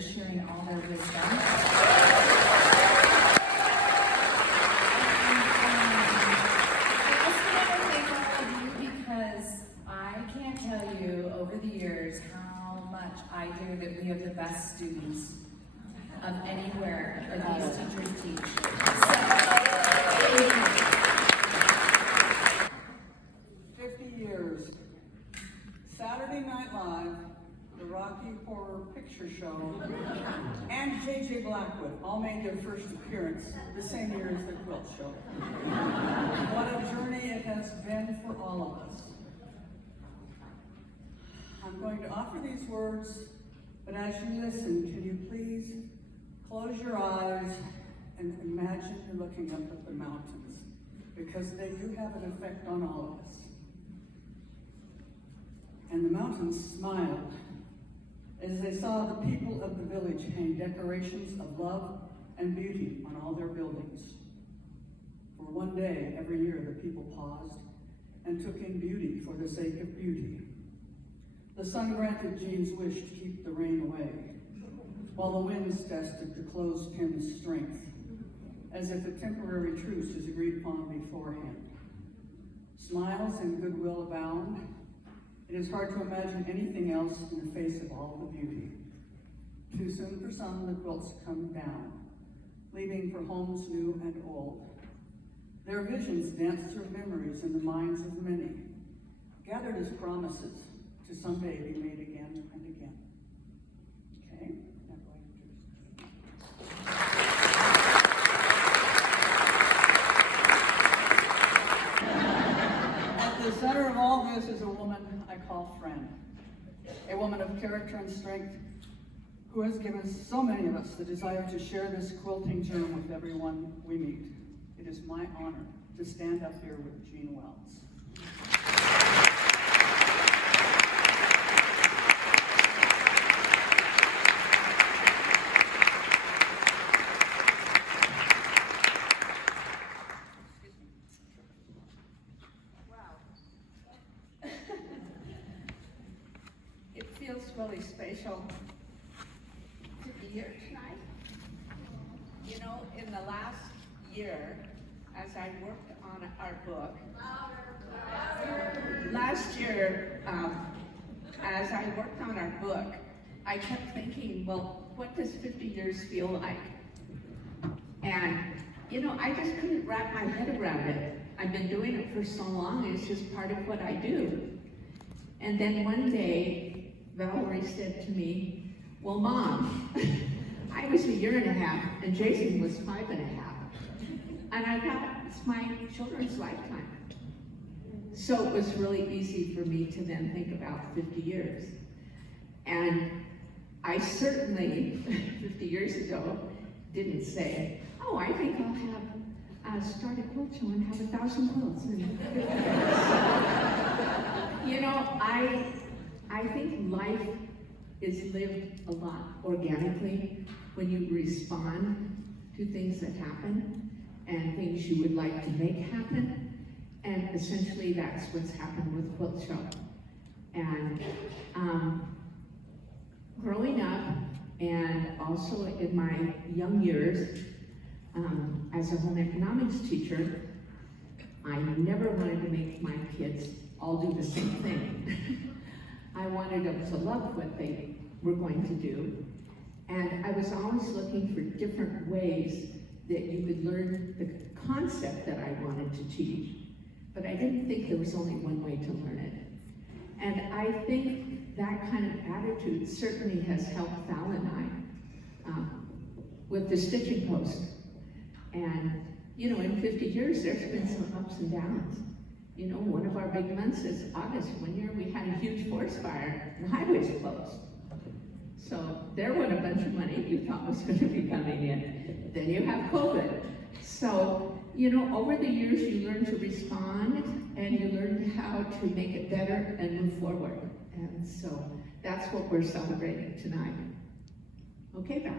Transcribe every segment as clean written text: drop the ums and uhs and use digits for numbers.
years, sharing all their wisdom. I can't tell you over the years how much I do that we have the best students of anywhere that these teachers teach. So, 50 years. Saturday Night Live, the Rocky Horror Picture Show, and J.J. Blackwood all made their first appearance the same year as the Quilt Show. What a journey it has been for all of us. I'm going to offer these words, but as you listen, can you please close your eyes and imagine you're looking up at the mountains, because they do have an effect on all of us. And the mountains smiled as they saw the people of the village hang decorations of love and beauty on all their buildings. For one day every year the people paused and took in beauty for the sake of beauty. The sun granted Jean's wish to keep the rain away, while the winds tested the clothespin's strength, as if a temporary truce is agreed upon beforehand. Smiles and goodwill abound. It is hard to imagine anything else in the face of all the beauty. Too soon for some, the quilts come down, leaving for homes new and old. Their visions dance through memories in the minds of many, gathered as promises to someday be made again and again. Okay? At the center of all this is a woman I call friend, a woman of character and strength who has given so many of us the desire to share this quilting journey with everyone we meet. It is my honor to stand up here with Jean Wells. Really special to be here tonight. You know, in the last year, as I worked on our book, as I worked on our book, I kept thinking, well, what does 50 years feel like? And, you know, I just couldn't wrap my head around it. I've been doing it for so long, it's just part of what I do. And then one day, Valori said to me, well, Mom, I was 1.5 years and Jason was 5.5. And I thought, it's my children's lifetime. So it was really easy for me to then think about 50 years. And I certainly, 50 years ago, didn't say, oh, I think I'll have start a quilt show and have 1,000 quilts in 50 years. You know, I think life is lived a lot organically when you respond to things that happen and things you would like to make happen. And essentially that's what's happened with Quilt Show. And growing up and also in my young years as a home economics teacher, I never wanted to make my kids all do the same thing. I wanted them to love what they were going to do. And I was always looking for different ways that you could learn the concept that I wanted to teach. But I didn't think there was only one way to learn it. And I think that kind of attitude certainly has helped Val and I with the Stitchin Post. And, you know, in 50 years, there's been some ups and downs. You know, one of our big months is August. One year we had a huge forest fire and the highways closed. So there went a bunch of money you thought was going to be coming in. Then you have COVID. So, you know, over the years you learn to respond and you learn how to make it better and move forward. And so that's what we're celebrating tonight. Okay, Val.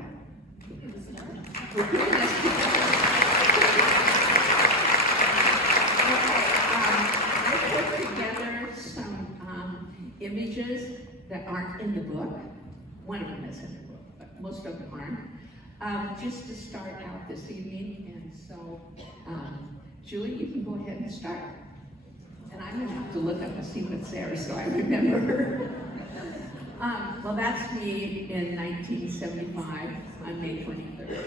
I put together some images that aren't in the book. One of them is in the book, but most of them aren't. Just to start out this evening, and so, Julie, you can go ahead and start. And I'm gonna have to look up and see what's there so I remember. Well, that's me in 1975 on May 23rd.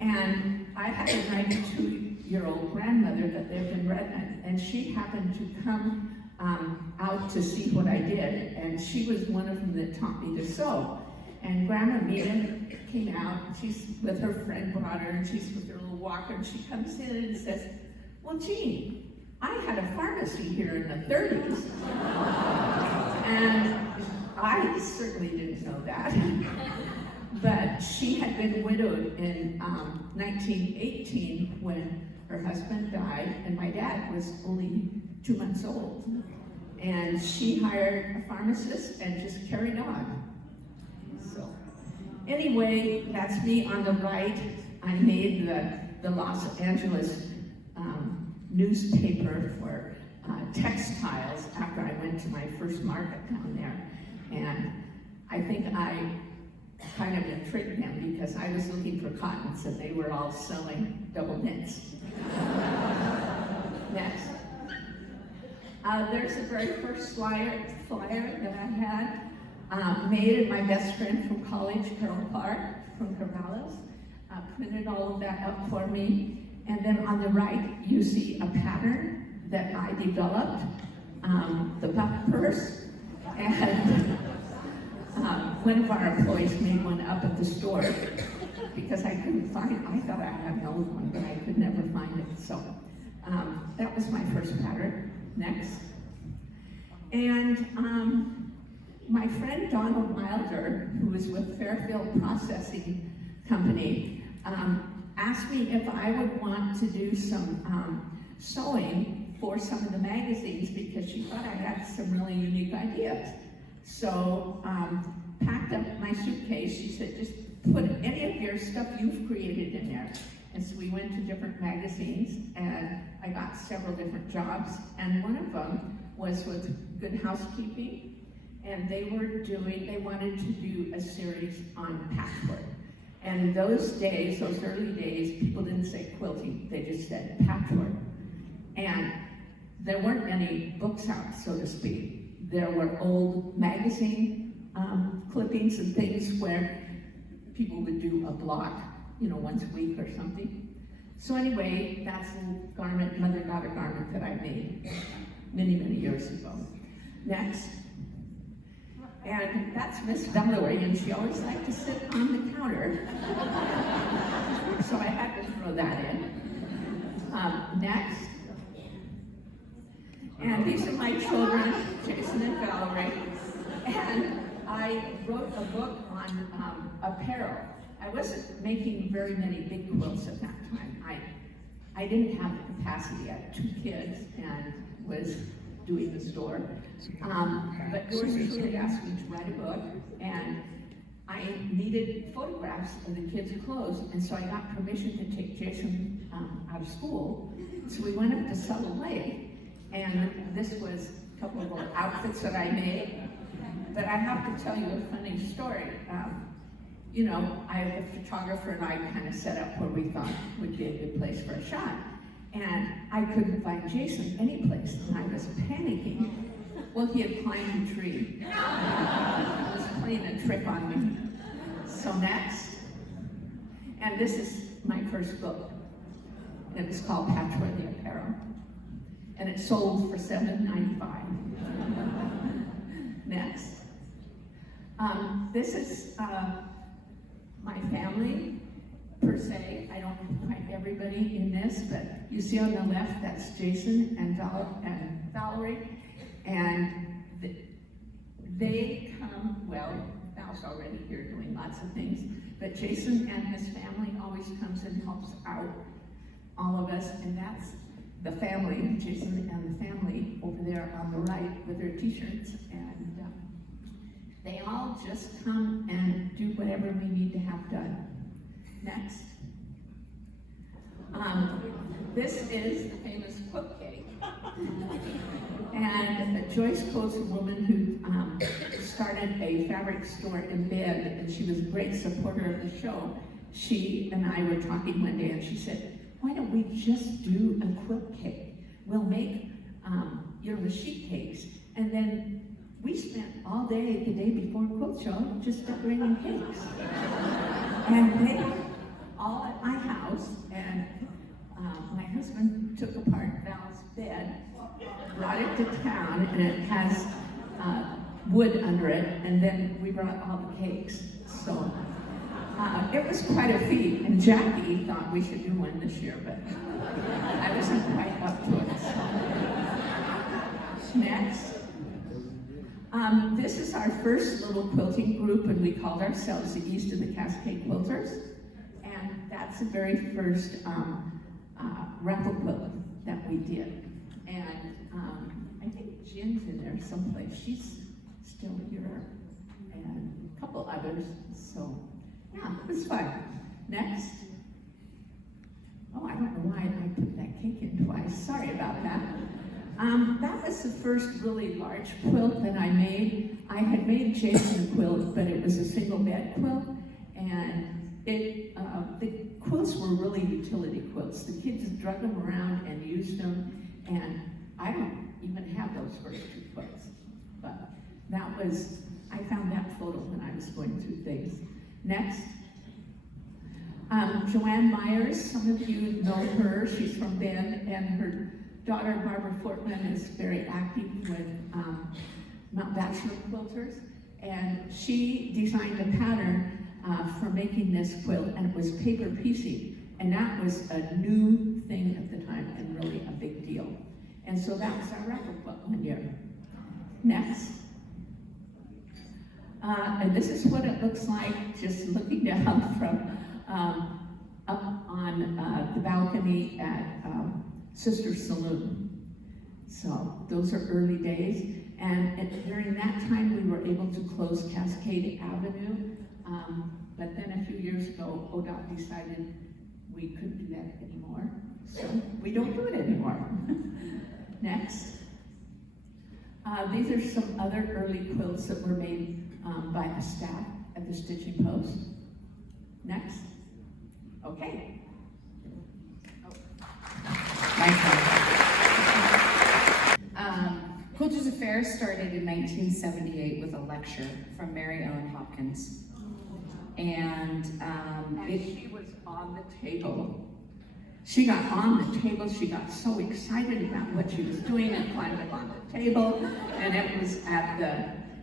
And I had a 92-year-old grandmother that lived in Redmond, and she happened to come out to see what I did, and she was one of them that taught me to sew. And Grandma Mia came out, she's with her friend brought her, and she's with her little walker, and she comes in and says, well, Jean, I had a pharmacy here in the 30s. And I certainly didn't know that. But she had been widowed in 1918 when her husband died, and my dad was only 2 months old. And she hired a pharmacist and just carried on. So, anyway, that's me on the right. I made the Los Angeles newspaper for textiles after I went to my first market down there. And I think I kind of tricked them because I was looking for cottons and they were all selling double knits. Next. There's the very first flyer that I had, made and my best friend from college, Carol Clark from Carvalho's, printed all of that up for me. And then on the right, you see a pattern that I developed, the buff purse, and one of our employees made one up at the store because I couldn't find it. I thought I had an old one, but I could never find it. So that was my first pattern. Next. And my friend Donald Milder, who was with Fairfield Processing Company, asked me if I would want to do some sewing for some of the magazines because she thought I had some really unique ideas. So, packed up my suitcase. She said, just put any of your stuff you've created in there. And so we went to different magazines, and I got several different jobs. And one of them was with Good Housekeeping, and they wanted to do a series on patchwork. And in those days, those early days, people didn't say quilting, they just said patchwork. And there weren't any books out, so to speak. There were old magazine clippings and things where people would do a block, once a week or something. So anyway, that's a garment, mother got a garment that I made many, many years ago. Next. And that's Miss Valori, and she always liked to sit on the counter. So I had to throw that in. Next. And these are my children, Jason and Valori. And I wrote a book on apparel. I wasn't making very many big quilts at that time. I didn't have the capacity. I had 2 kids and was doing the store. But yours truly asked me to write a book, and I needed photographs of the kids' clothes, and so I got permission to take Jason out of school. So we went up to Sutter Lake, and this was a couple of little outfits that I made. But I have to tell you a funny story. I have a photographer and I kind of set up where we thought would be a good place for a shot. And I couldn't find Jason any place, and I was panicking. Well, he had climbed a tree. He was playing a trick on me. So next. And this is my first book. And it's called Patchwork the Apparel. And it sold for $7.95. Next. This is my family, per se. I don't have quite everybody in this, but you see on the left, that's Jason and Valori. And they come, well, Val's already here doing lots of things, but Jason and his family always comes and helps out all of us, and that's the family, Jason and the family over there on the right with their t-shirts, and they all just come and do whatever we need to have done. Next. This is the famous quilt cake. And Joyce Coates, a woman who started a fabric store in Bend, and she was a great supporter of the show. She and I were talking one day, and she said, "Why don't we just do a quilt cake? We'll make, the sheet cakes, and then we spent all day the day before quilt show just decorating cakes." And they were all at my house, and my husband took apart Val's bed, brought it to town, and it has wood under it, and then we brought all the cakes. So it was quite a feat, and Jackie thought we should do one this year, but I wasn't quite up to it. So. Next. This is our first little quilting group, and we called ourselves the East of the Cascade Quilters, and that's the very first raffle quilt that we did. And I think Jen's in there someplace. She's still here, and a couple others. So yeah, it was fun. Next. Oh, I don't know why I put that cake in twice. Sorry about that. That was the first really large quilt that I made. I had made Jason a quilt, but it was a single bed quilt, and the quilts were really utility quilts. The kids drug them around and used them, and I don't even have those first two quilts. But that was, I found that photo when I was going through things. Next. Joanne Myers, some of you know her. She's from Bend, and her daughter Barbara Fortman is very active with Mount Bachelor Quilters, and she designed a pattern for making this quilt, and it was paper piecing, and that was a new thing at the time and really a big deal. And so that was our raffle quilt one year. Next. And this is what it looks like just looking down from up on the balcony at Sister's Saloon. So those are early days. And during that time, we were able to close Cascade Avenue. But then a few years ago, ODOT decided we couldn't do that anymore. So we don't do it anymore. Next. These are some other early quilts that were made by the staff at the Stitchin Post. Next. Okay. Quilters Affair started in 1978 with a lecture from Mary Ellen Hopkins. And she was on the table. She got on the table, she got so excited about what she was doing and climbed up on the table, and it was at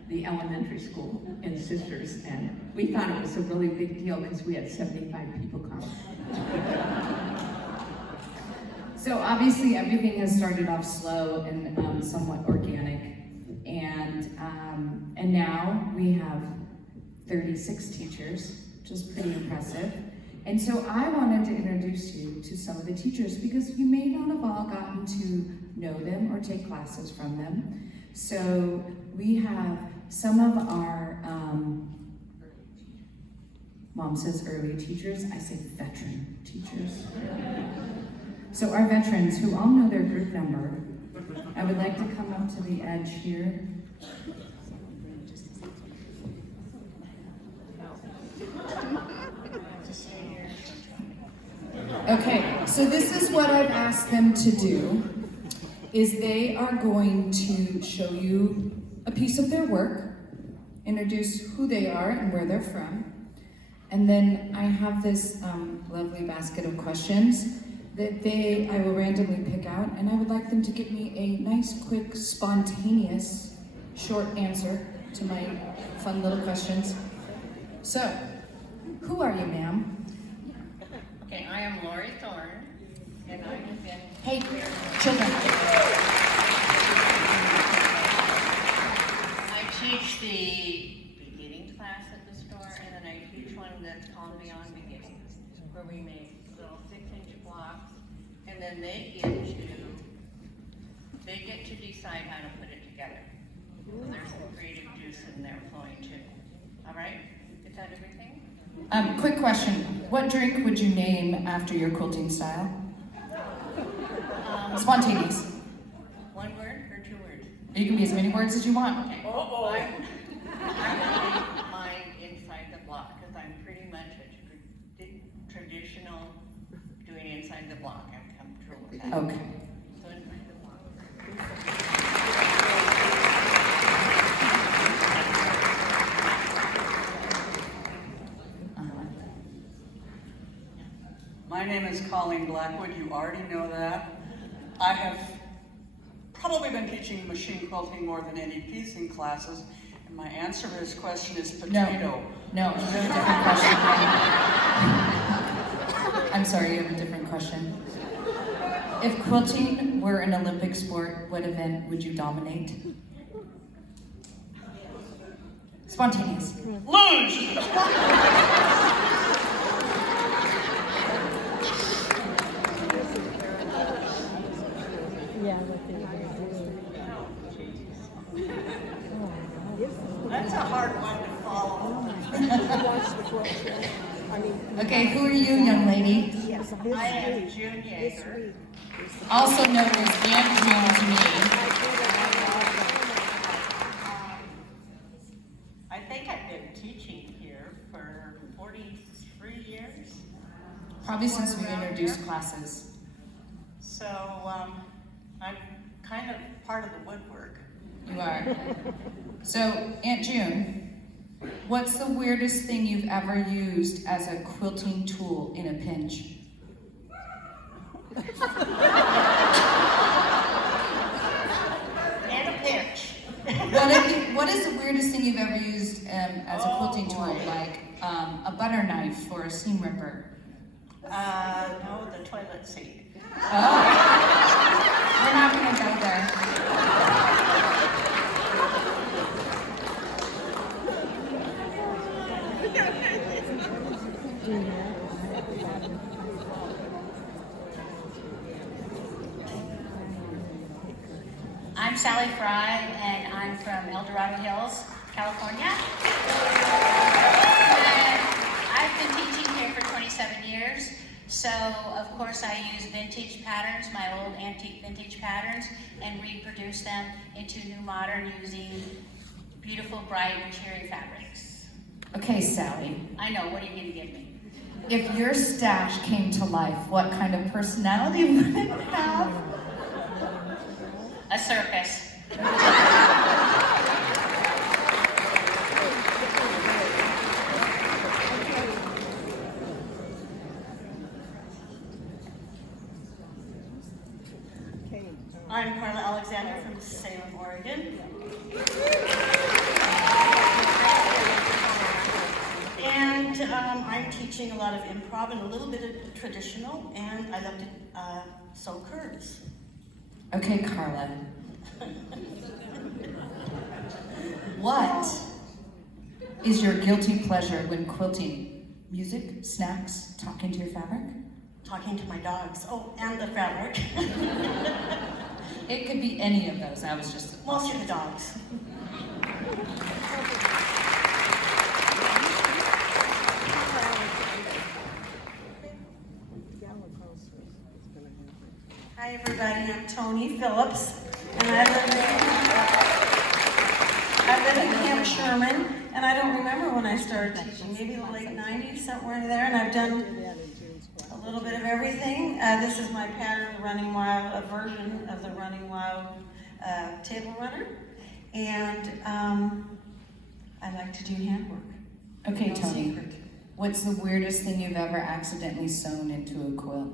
the elementary school in Sisters, and we thought it was a really big deal because we had 75 people come. So obviously everything has started off slow and somewhat organic, and now we have 36 teachers, which is pretty impressive. And so I wanted to introduce you to some of the teachers because you may not have all gotten to know them or take classes from them. So we have some of our, Mom says early teachers, I say veteran teachers. So our veterans who all know their group number, I would like to come up to the edge here. Okay, so this is what I've asked them to do, is they are going to show you a piece of their work, introduce who they are and where they're from, and then I have this lovely basket of questions that I will randomly pick out, and I would like them to give me a nice, quick, spontaneous, short answer to my fun little questions. So, who are you, ma'am? Okay, I am Lori Thorne, and I have been... Hey, children. I teach the beginning class at the store, and then I teach one that's called Beyond Beginning, where we make little 6-inch blocks, and then they get to decide how to put it together. So there's some creative juice in there flowing too. All right? Is that everything? Quick question. What drink would you name after your quilting style? Spontaneous. One word or 2 words? You can be as many words as you want. Okay. Uh-oh. I'm doing mine inside the block, because I'm pretty much a traditional doing inside the block. I'm comfortable with that. Okay. So inside the block. My name is Colleen Blackwood, you already know that. I have probably been teaching machine quilting more than any piecing classes, and my answer to this question is potato. No, you have a different question. I'm sorry, you have a different question. If quilting were an Olympic sport, what event would you dominate? Spontaneous. Luge! Yeah, what they do. That's a hard one to follow. Watch the quilts, yeah. I mean, Okay, who are you, young lady? yes, this I am week, June this Yeager. week. Also known as Aunt June to me. I think I've been teaching here for 43 years. Probably since we Around introduced here. classes. So I'm kind of part of the woodwork. You are. So, Aunt June, what's the weirdest thing you've ever used as a quilting tool in a pinch? And a pinch. What is the weirdest thing you've ever used as a quilting tool? boy. Like a butter knife or a seam ripper? No, the toilet seat. Oh. We're not gonna go there. I'm Sally Fry, and I'm from El Dorado Hills, California. And I've been teaching here for 27 years, so of course I use vintage patterns, my old antique vintage patterns, and reproduce them into new modern using beautiful, bright, cheery fabrics. Okay, Sally. I know, what are you gonna give me? If your stash came to life, what kind of personality would it have? A circus. I'm Carla Alexander from Salem, Oregon. And I'm teaching a lot of improv and a little bit of traditional, and I love to sew curves. Okay, Carla. What is your guilty pleasure when quilting? Music, snacks, talking to your fabric? Talking to my dogs. Oh, and the fabric. It could be any of those. I was just Mostly the dogs. Hi everybody, I'm Tony Phillips, and I live in Camp Sherman, and I don't remember when I started teaching, maybe the late 90s, somewhere there, and I've done a little bit of everything. This is my pattern, the Running Wild, a version of the Running Wild table runner, and I like to do handwork. Okay, No Tony. secret. What's the weirdest thing you've ever accidentally sewn into a quilt?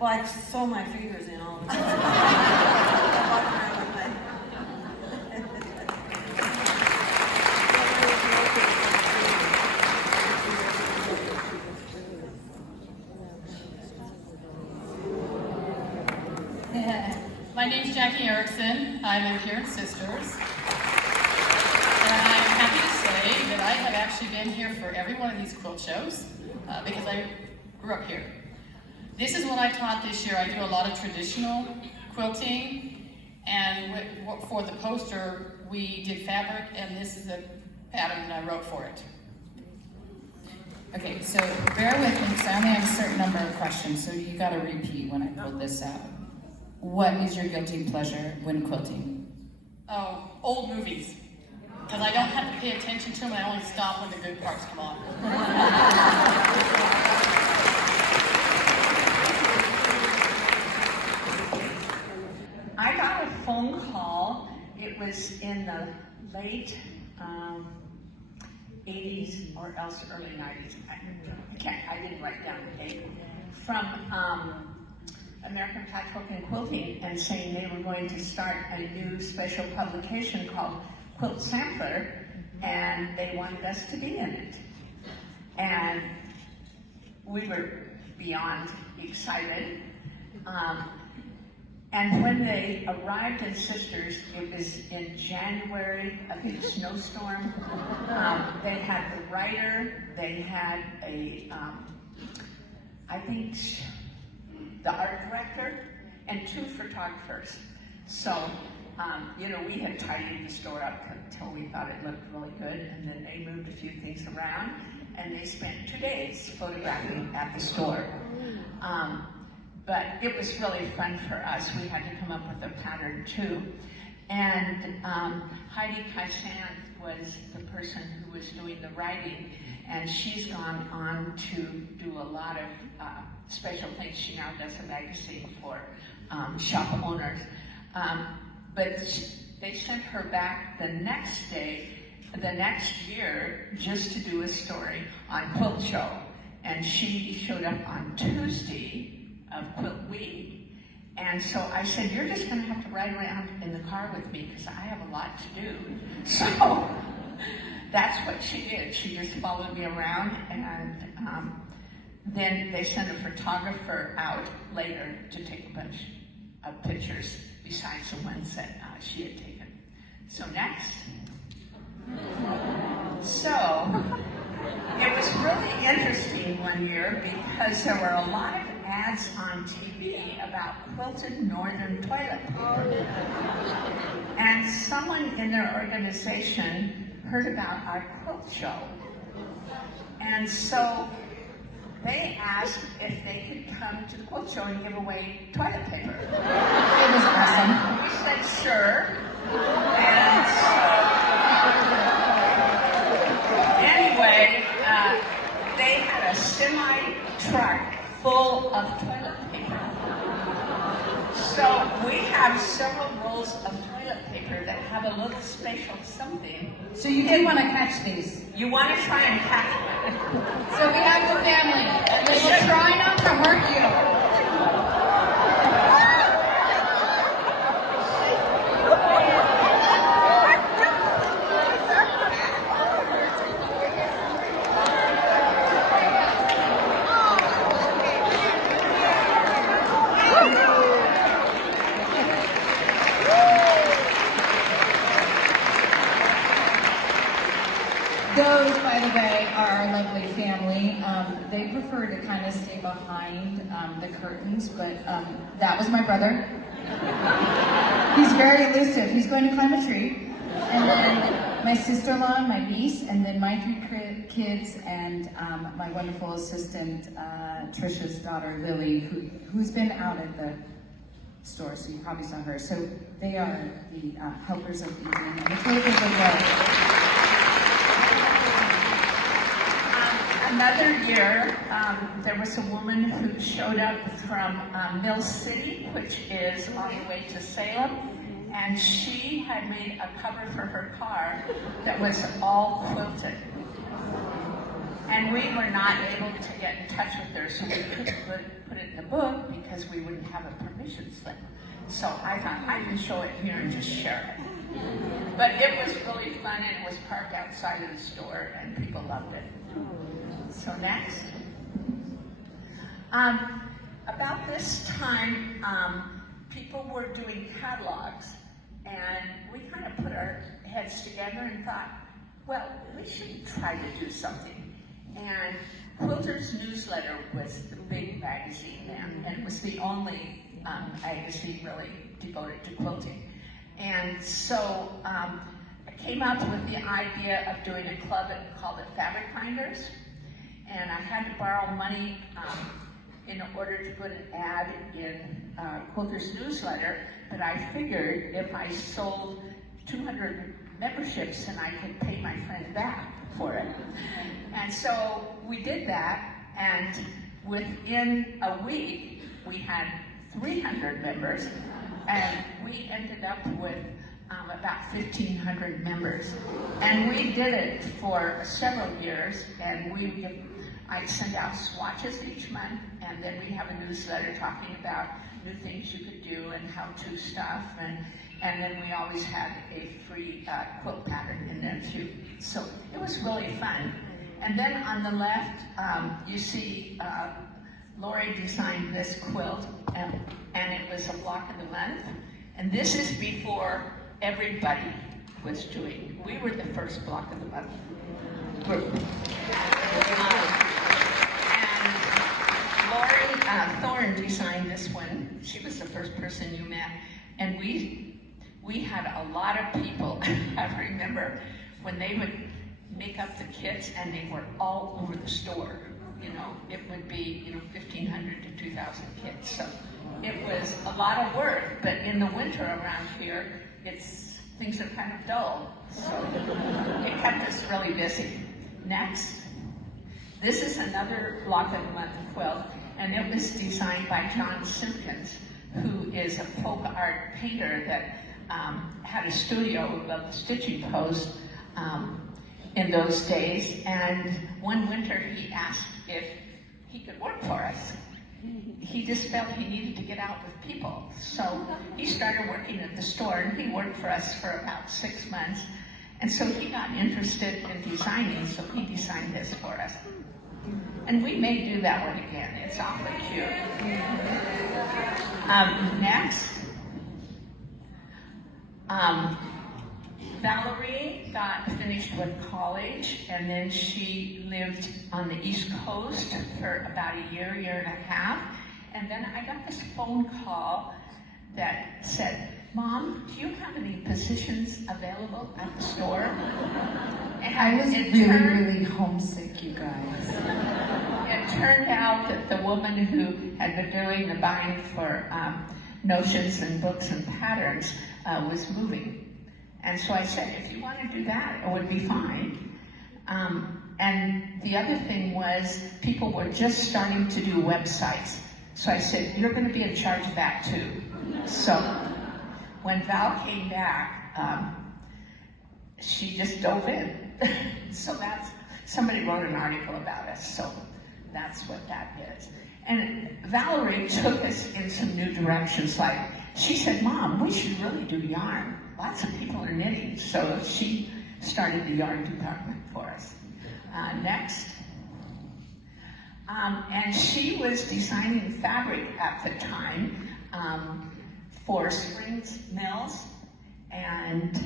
Well, I sew my fingers in all the time. I walk around with my- My name's Jackie Erickson. I'm in Here Sisters. And I'm happy to say that I have actually been here for every one of these quilt shows because I grew up here. This is what I taught this year. I do a lot of traditional quilting, and for the poster, we did fabric, and this is the pattern that I wrote for it. Okay, so bear with me because I only have a certain number of questions, so you gotta repeat when I pull this out. What is your guilty pleasure when quilting? Oh, old movies. Because I don't have to pay attention to them, I only stop when the good parts come on. I got a phone call. It was in the late 80s or else early 90s. I didn't write down the date. From American Patchwork and Quilting, and saying they were going to start a new special publication called Quilters Affair, and they wanted us to be in it. And we were beyond excited. And when they arrived in Sisters, it was in January, a big snowstorm. They had the writer, they had I think the art director, and 2 photographers. So, we had tidied the store up until we thought it looked really good, and then they moved a few things around, and they spent 2 days photographing at the store. But it was really fun for us. We had to come up with a pattern too. And Heidi Kaishan was the person who was doing the writing, and she's gone on to do a lot of special things. She now does a magazine for shop owners. But they sent her back the next day, the next year, just to do a story on Quilt Show. And she showed up on Tuesday of Quilt Week. And so I said, you're just gonna have to ride around in the car with me because I have a lot to do. So that's what she did. She just followed me around, and then they sent a photographer out later to take a bunch of pictures besides the ones that she had taken. So next. So it was really interesting one year because there were a lot of ads on TV about quilted northern toilet paper. And someone in their organization heard about our quilt show. And so they asked if they could come to the quilt show and give away toilet paper. It was awesome. We said sure. And so anyway, they had a semi-truck full of toilet paper. So we have several rolls of toilet paper that have a little special something. So you did want to catch these. You want to try and catch them. So we have the family. They will try not to hurt you. Those, by the way, are our lovely family. They prefer to kind of stay behind the curtains, but that was my brother. He's very elusive. He's going to climb a tree. And then my sister-in-law, my niece, and then my 3 kids, and my wonderful assistant, Trisha's daughter, Lily, who's been out at the store, so you probably saw her. So they are the helpers of the evening, and the Quilters Affair. Another year, there was a woman who showed up from Mill City, which is on the way to Salem, and she had made a cover for her car that was all quilted. And we were not able to get in touch with her, so we couldn't put it in the book because we wouldn't have a permission slip. So I thought I can show it here and just share it. But it was really fun, and it was parked outside of the store, and people loved it. So next. About this time, people were doing catalogs, and we kind of put our heads together and thought, well, we should try to do something. And Quilters Newsletter was the big magazine then, and it was the only magazine really devoted to quilting. And so I came up with the idea of doing a club called it Fabric Finders. And I had to borrow money in order to put an ad in Quilters Newsletter, but I figured if I sold 200 memberships and I could pay my friend back for it. And so we did that, and within a week, we had 300 members, and we ended up with about 1,500 members. And we did it for several years, and I'd send out swatches each month, and then we have a newsletter talking about new things you could do and how-to stuff, and then we always had a free quilt pattern in there too. So it was really fun. And then on the left, you see Lori designed this quilt, and it was a block of the month. And this is before everybody was doing. We were the first block of the month group. And Lori Thorne designed this one. She was the first person you met. And we had a lot of people. I remember when they would make up the kits, and they were all over the store. You know, it would be 1,500 to 2,000 kits. So it was a lot of work. But in the winter around here, things are kind of dull. So it kept us really busy. Next, this is another block of the month quilt, and it was designed by John Simpkins, who is a folk art painter that had a studio above the Stitchin Post in those days. And one winter he asked if he could work for us. He just felt he needed to get out with people. So he started working at the store, and he worked for us for about 6 months. And so he got interested in designing, so he designed this for us. And we may do that one again. It's awfully cute. Next, Valori got finished with college, and then she lived on the East Coast for about a year and a half. And then I got this phone call that said, "Mom, do you have any positions available at the store?" And I was really homesick, you guys. It turned out that the woman who had been doing the buying for notions and books and patterns was moving. And so I said, if you want to do that, it would be fine. And the other thing was, people were just starting to do websites. So I said, you're going to be in charge of that too. So when Val came back, she just dove in. So somebody wrote an article about us, so that's what that is. And Valori took us in some new directions. Like, she said, "Mom, we should really do yarn. Lots of people are knitting." So she started the yarn department for us. Next. And she was designing fabric at the time for Springs Mills, and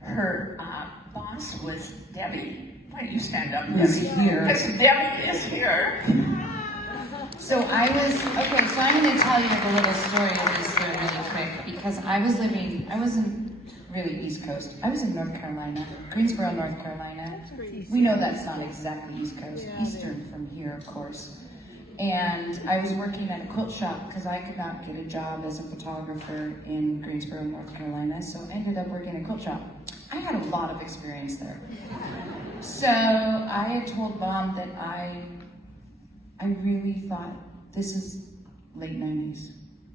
her boss was Debbie. Why don't you stand up, Debbie? Because Debbie is here. So I'm going to tell you the little story of this here really quick, because I wasn't really East Coast. I was in North Carolina, Greensboro, North Carolina. We know that's not exactly East Coast, Eastern from here, of course. And I was working at a quilt shop because I could not get a job as a photographer in Greensboro, North Carolina, so I ended up working at a quilt shop. I had a lot of experience there. So I had told Mom that I really thought, this is late 90s,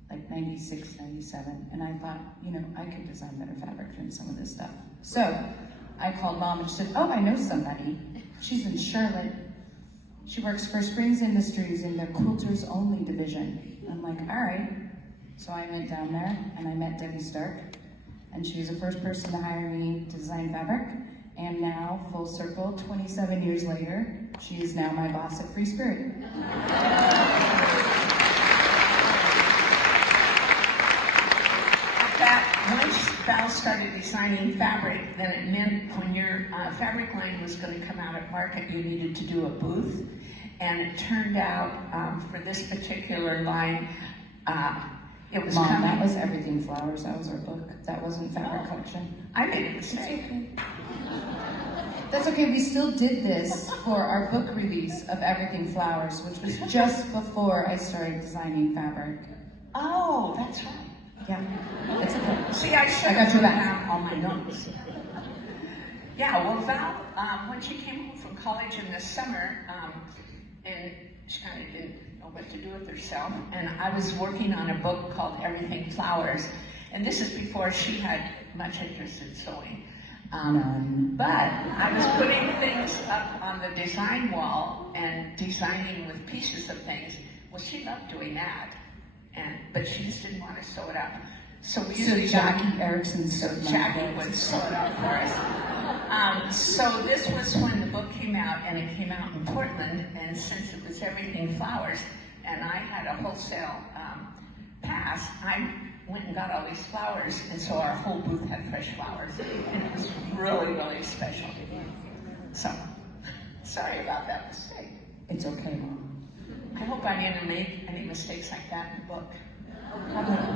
like 96, 97, and I thought, I could design better fabric than some of this stuff. So I called Mom and she said, "Oh, I know somebody. She's in Charlotte. She works for Springs Industries in their Quilters Only division." I'm like, all right. So I went down there and I met Debbie Stark, and she was the first person to hire me to design fabric. And now, full circle, 27 years later, she is now my boss at Free Spirit. Once Val started designing fabric, then it meant when your fabric line was going to come out at market, you needed to do a booth. And it turned out, for this particular line, it was Mom, coming. that was Everything Flowers. That was our book. That wasn't Fabric Collection. I made a mistake. That's okay, we still did this for our book release of Everything Flowers, which was just before I started designing fabric. Oh, that's right. Yeah, it's okay. See, I should I got have your written back. down all my notes. Yeah, well, Val, when she came home from college in the summer, and she kind of didn't know what to do with herself, and I was working on a book called Everything Flowers, and this is before she had much interest in sewing. But I was putting things up on the design wall and designing with pieces of things. Well, she loved doing that, but she just didn't want to sew it up. So we So usually Jackie Erickson sewed my Jackie clothes. would sew it up for us. So this was when the book came out, and it came out in Portland, and since it was Everything Flowers, and I had a wholesale pass, I went and got all these flowers, and so our whole booth had fresh flowers, and it was really, really special. So, sorry about that mistake. It's okay, Mom. I hope I didn't make any mistakes like that in the book.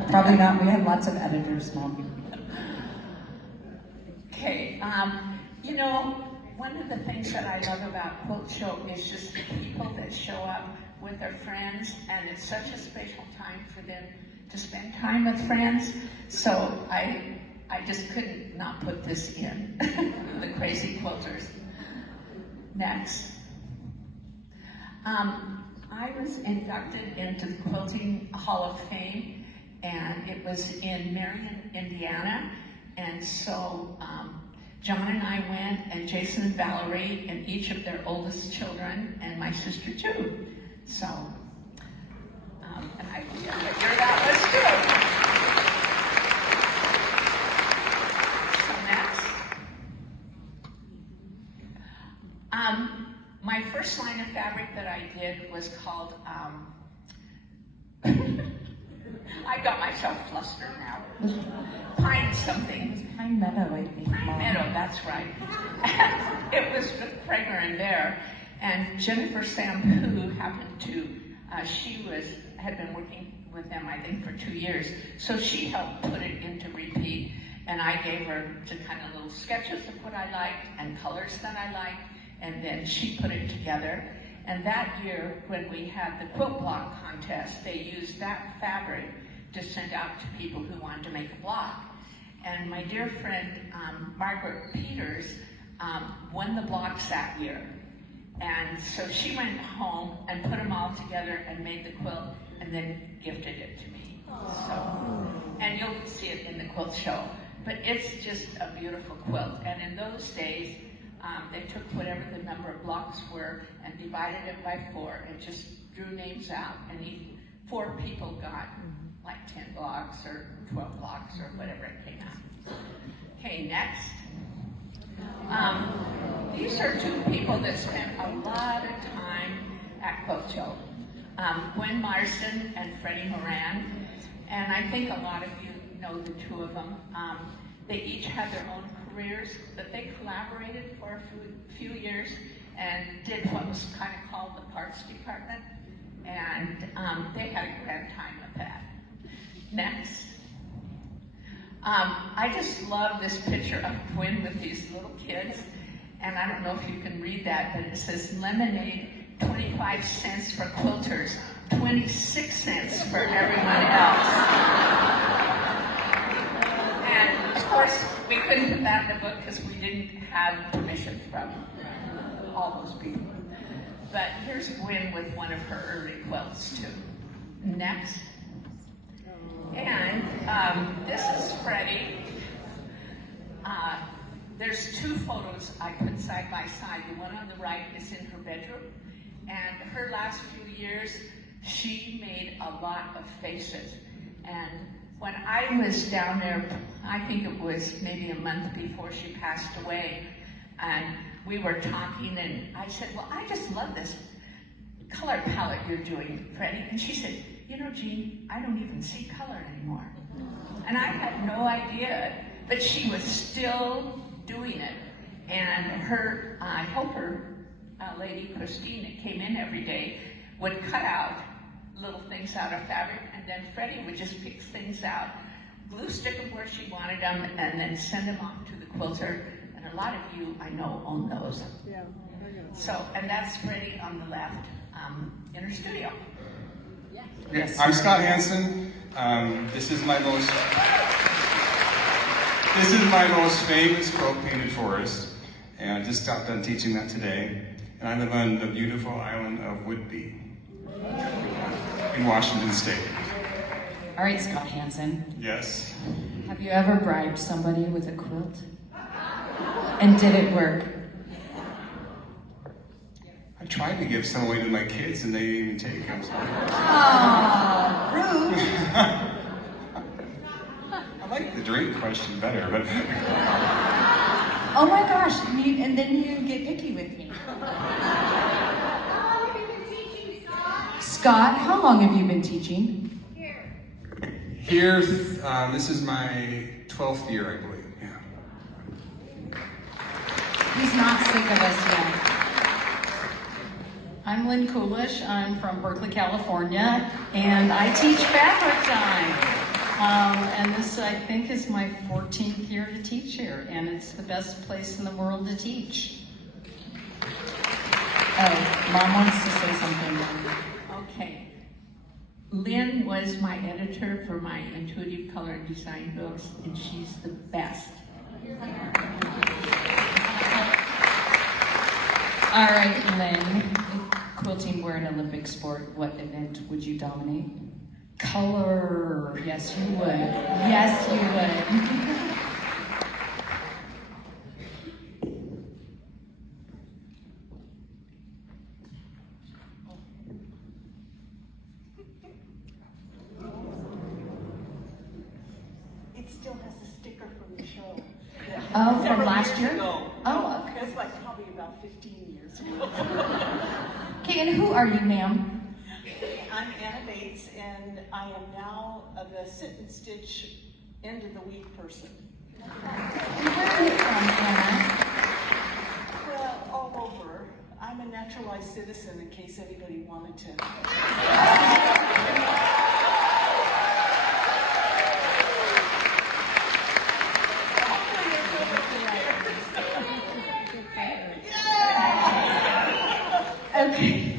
Probably not. We have lots of editors, Mom. Okay, you know, one of the things that I love about Quilt Show is just the people that show up with their friends, and it's such a special time for them to spend time with friends. So I just couldn't not put this in. The Crazy Quilters. Next. I was inducted into the Quilting Hall of Fame, and it was in Marion, Indiana. And so John and I went, and Jason and Valori, and each of their oldest children, and my sister too. So, and I figured that was good. So next. My first line of fabric that I did was called, I got myself flustered now. Pine something. Pine Meadow, I think, Pine Mom. Meadow, that's right. It was with Prager and Bear. And Jennifer Sam, who happened to, had been working with them, I think, for 2 years. So she helped put it into repeat. And I gave her the kind of little sketches of what I liked and colors that I liked. And then she put it together. And that year, when we had the quilt block contest, they used that fabric to send out to people who wanted to make a block. And my dear friend, Margaret Peters, won the blocks that year. And so she went home and put them all together and made the quilt and then gifted it to me. So, and you'll see it in the quilt show. But it's just a beautiful quilt. And in those days, they took whatever the number of blocks were and divided it by 4 and just drew names out. And 4 people got like 10 blocks or 12 blocks or whatever it came out. Okay, next. These are 2 people that spent a lot of time at Quilt Show. Gwen Marsden and Freddie Moran. And I think a lot of you know the 2 of them. They each had their own careers, but they collaborated for a few years and did what was kind of called the parts department. And they had a grand time with that. Next. I just love this picture of Gwen with these little kids. And I don't know if you can read that, but it says lemonade, 25 cents for quilters, 26 cents for everyone else. And of course, we couldn't put that in the book because we didn't have permission from all those people. But here's Gwen with one of her early quilts too. Next. And this is Freddie. There's 2 photos I put side by side. The one on the right is in her bedroom. And her last few years, she made a lot of faces. And when I was down there, I think it was maybe a month before she passed away, and we were talking, and I said, well, I just love this color palette you're doing, Freddie. And she said, you know, Jean, I don't even see color anymore. And I had no idea, but she was still doing it. And her helper lady, Christine, that came in every day, would cut out little things out of fabric, and then Freddie would just pick things out, glue stick them where she wanted them, and then send them off to the quilter. And a lot of you, I know, own those. Yeah. So, and that's Freddie on the left in her studio. Yes. I'm Scott Hansen. This is my most famous quilt painted forest, and I just got done teaching that today. And I live on the beautiful island of Whidbey in Washington State. All right, Scott Hansen. Yes. Have you ever bribed somebody with a quilt? And did it work? I tried to give some away to my kids, and they didn't even take them. So. Rude. I like the drink question better, but. Oh my gosh, and then you get picky with me. Scott, how long have you been teaching? Here, this is my 12th year, I believe. Yeah. He's not sick of us yet. I'm Lynn Coolish. I'm from Berkeley, California, and I teach fabric dyeing. And this, I think, is my 14th year to teach here, and it's the best place in the world to teach. Oh, Mom wants to say something. Okay. Lynn was my editor for my intuitive color and design books, and she's the best. All right, Lynn. If quilting were an Olympic sport, what event would you dominate? Color. Yes, you would. Yes, you would. It still has a sticker from the show. Oh, from Several last years year? ago. Oh, okay. It's like probably about 15 years ago. Okay, and who are you, ma'am? I'm Anna Bates, and I am now the sit and stitch end of the week person. And where are you from, Anna? Well, all over. I'm a naturalized citizen in case anybody wanted to. Okay.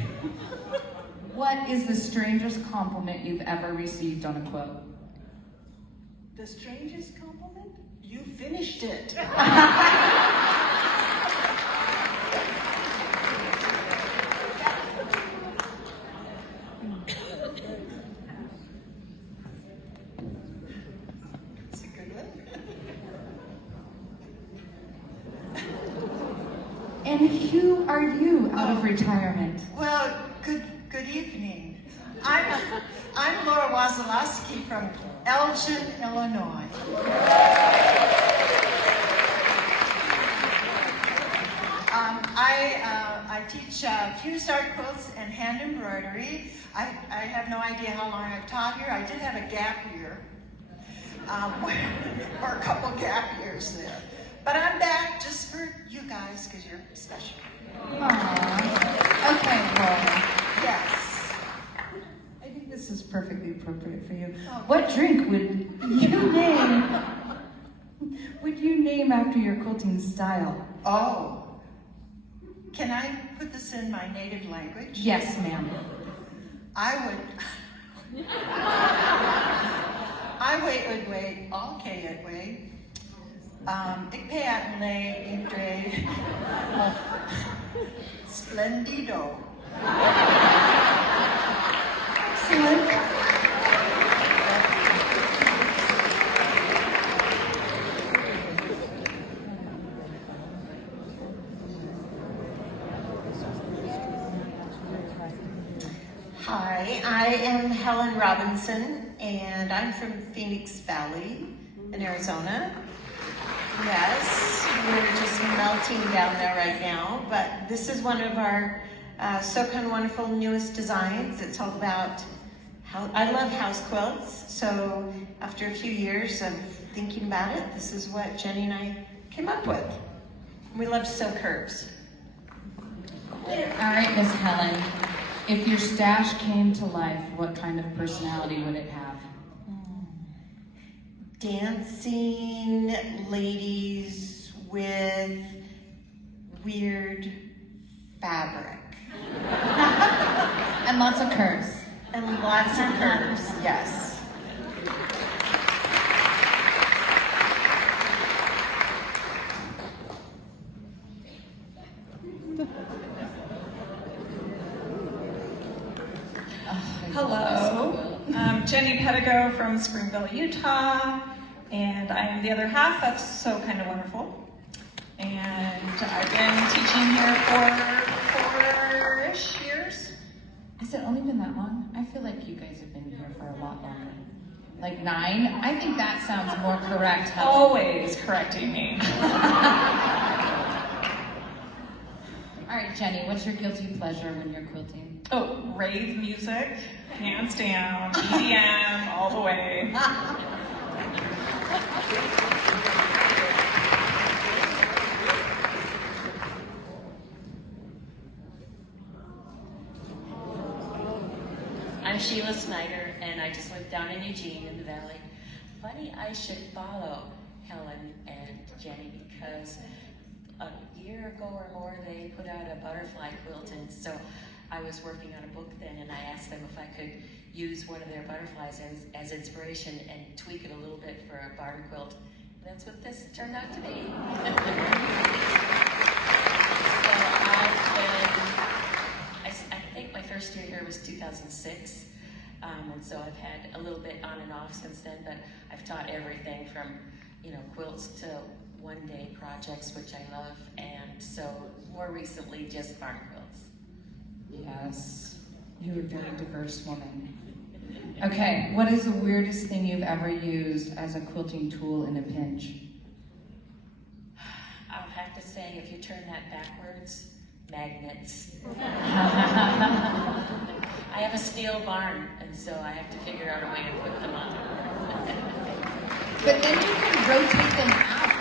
What is the strangest compliment you've ever received on a quilt? The strangest compliment? You finished it. That's a good one. And who are you out of retirement? Well, good evening. I'm Laura Wasilowski from Elgin, Illinois. I teach fused art quilts and hand embroidery. I have no idea how long I've taught here. I did have a gap year, or a couple gap years there. But I'm back just for you guys because you're special. Aww. Okay, Laura. Yes. I think this is perfectly appropriate for you. What drink would you name? Would you name after your quilting style? Oh. Can I put this in my native language? Yes, ma'am. I would. Okay, it way. Ik peat lei entre splendido. Excellent. Hi, I am Helen Robinson, and I'm from Phoenix Valley in Arizona. Yes, we're just melting down there right now, but this is one of our So Kind Wonderful newest designs. It's all about how I love house quilts, so after a few years of thinking about it, this is what Jenny and I came up with. We love silk curves. All right, Miss Helen. If your stash came to life, what kind of personality would it have? Dancing ladies with weird fabric. And lots of curves. And lots of curves, yes. Hello, I'm Jenny Pedigo from Springville, Utah, and I am the other half. That's so kind of wonderful. And I've been teaching here for 4-ish years. Has it only been that long? I feel like you guys have been here for a lot longer. Like 9? I think that sounds more correct. Always correcting me. All right, Jenny, what's your guilty pleasure when you're quilting? Oh, rave music, hands down, EDM, all the way. I'm Sheila Snyder, and I just lived down in Eugene in the valley. Funny, I should follow Helen and Jenny because a year ago or more they put out a butterfly quilt, and so I was working on a book then, and I asked them if I could use one of their butterflies as inspiration and tweak it a little bit for a barn quilt. And that's what this turned out to be. I think my first year here was 2006, and so I've had a little bit on and off since then, but I've taught everything from, quilts to one-day projects, which I love, and so more recently, just barn quilts. Yes, you're a very diverse woman. Okay, what is the weirdest thing you've ever used as a quilting tool in a pinch? I'll have to say, if you turn that backwards, magnets. I have a steel barn, and so I have to figure out a way to put them on. But then you can rotate them out.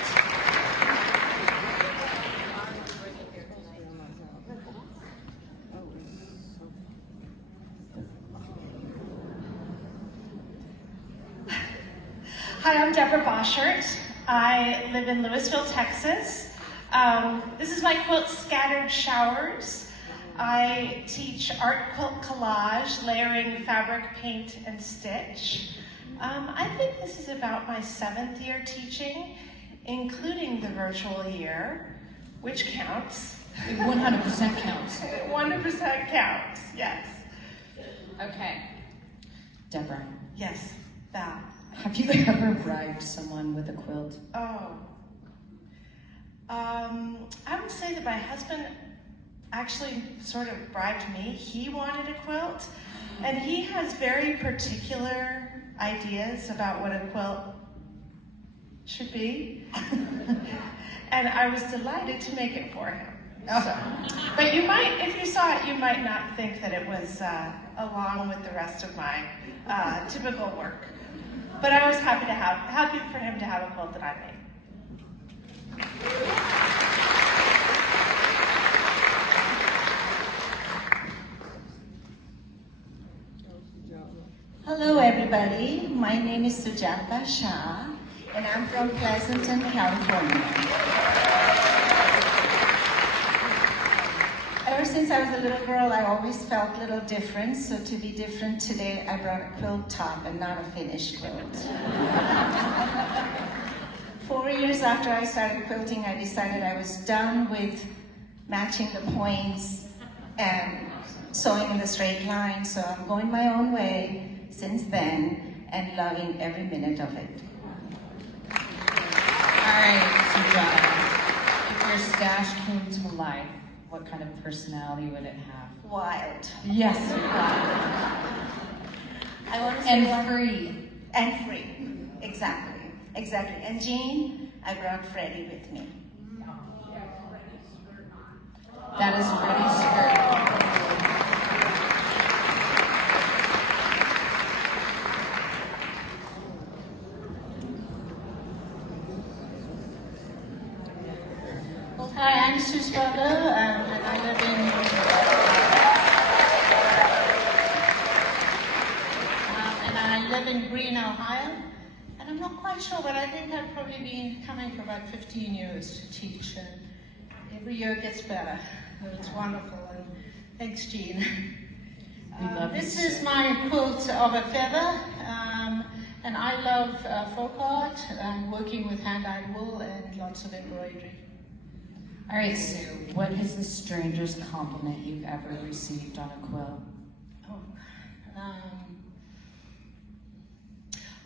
Hi, I'm Deborah Boschert. I live in Louisville, Texas. This is my quilt Scattered Showers. I teach art quilt collage, layering fabric, paint, and stitch. I think this is about my 7th year teaching, including the virtual year, which counts. It 100% counts. 100% counts, yes. Okay. Deborah. Yes, Val. Have you ever bribed someone with a quilt? Oh. I would say that my husband actually sort of bribed me. He wanted a quilt, and he has very particular ideas about what a quilt should be. And I was delighted to make it for him. So, but you might, if you saw it, you might not think that it was along with the rest of my typical work. But I was happy for him to have a quilt that I made. Hello everybody, my name is Sujata Shah, and I'm from Pleasanton, California. Ever since I was a little girl, I always felt a little different, so to be different today, I brought a quilt top and not a finished quilt. 4 years after I started quilting, I decided I was done with matching the points and sewing in the straight line, so I'm going my own way since then and loving every minute of it. All right, Sujata. If your stash came to life, what kind of personality would it have? Wild. Yes. I want to say And free. And free. Exactly. Exactly. And Jean, I brought Freddie with me. That is Freddie's skirt. Hi, I'm Sue's brother, and I live in Greene, Ohio. And I'm not quite sure, but I think I've probably been coming for about 15 years to teach, and every year it gets better. It's wonderful, and thanks, Jean. This is my quilt of a feather, and I love folk art and working with hand-dyed wool and lots of embroidery. All right, Sue, what is the strangest compliment you've ever received on a quilt? Oh,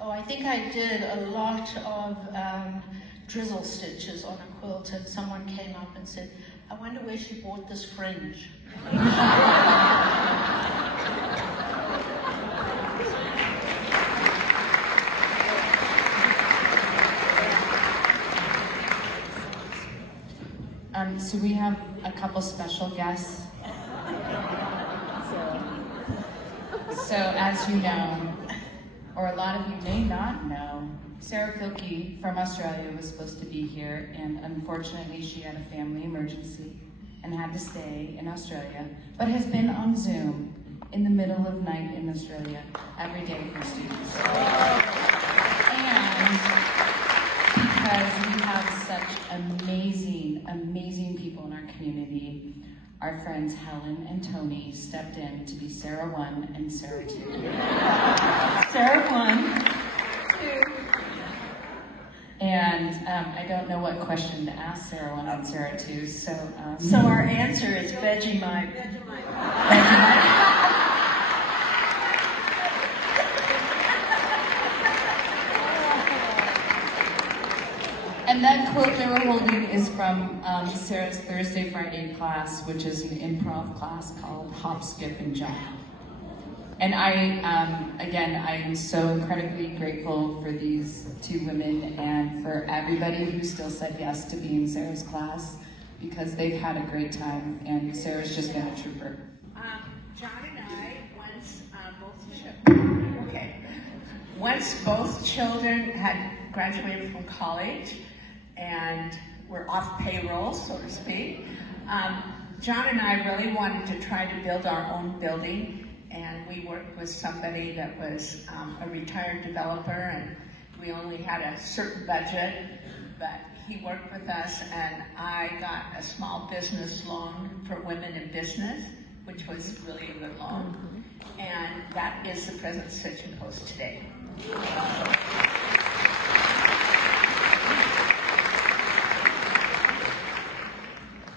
I think I did a lot of drizzle stitches on a quilt, and someone came up and said, I wonder where she bought this fringe. So we have a couple special guests. So as you know, or a lot of you may not know, Sarah Filkey from Australia was supposed to be here, and unfortunately she had a family emergency and had to stay in Australia, but has been on Zoom in the middle of night in Australia every day for students. And because we have such amazing, amazing people in our community, our friends Helen and Tony stepped in to be Sarah 1 and Sarah 2. Sarah 1, 2. And I don't know what question to ask Sarah 1 and Sarah 2, so... So our answer is Vegemite. Vegemite. And that quote they were holding is from Sarah's Thursday, Friday class, which is an improv class called Hop, Skip, and Jump. And I'm so incredibly grateful for these two women and for everybody who still said yes to be in Sarah's class, because they've had a great time, and Sarah's just been a trooper. John and I, once both children had graduated from college and were off payroll, so to speak, John and I really wanted to try to build our own building, and we worked with somebody that was a retired developer, and we only had a certain budget, but he worked with us, and I got a small business loan for women in business, which was really a good loan, and that is the present Stitchin Post today.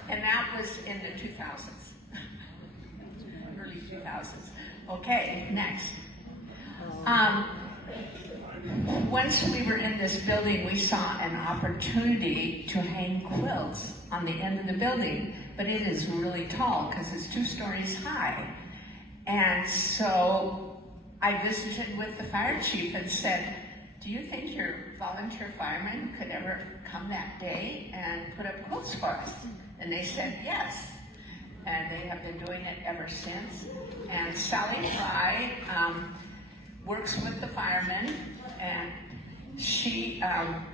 And that was in the 2000s, early 2000s. Okay, next. Once we were in this building, we saw an opportunity to hang quilts on the end of the building, but it is really tall because it's 2 stories high. And so I visited with the fire chief and said, do you think your volunteer firemen could ever come that day and put up quilts for us? And they said yes. And they have been doing it ever since. And Sally Fry works with the firemen, and she, a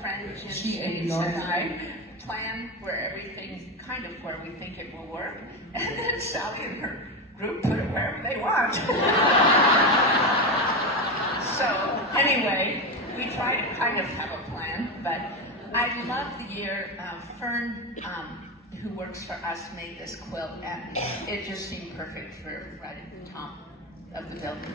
friend in States and I plan where we think it will work. And then Sally and her group put it wherever they want. So anyway, we try to kind of have a plan, but I love the year Fern, who works for us, made this quilt, and it just seemed perfect for right at the top of the building.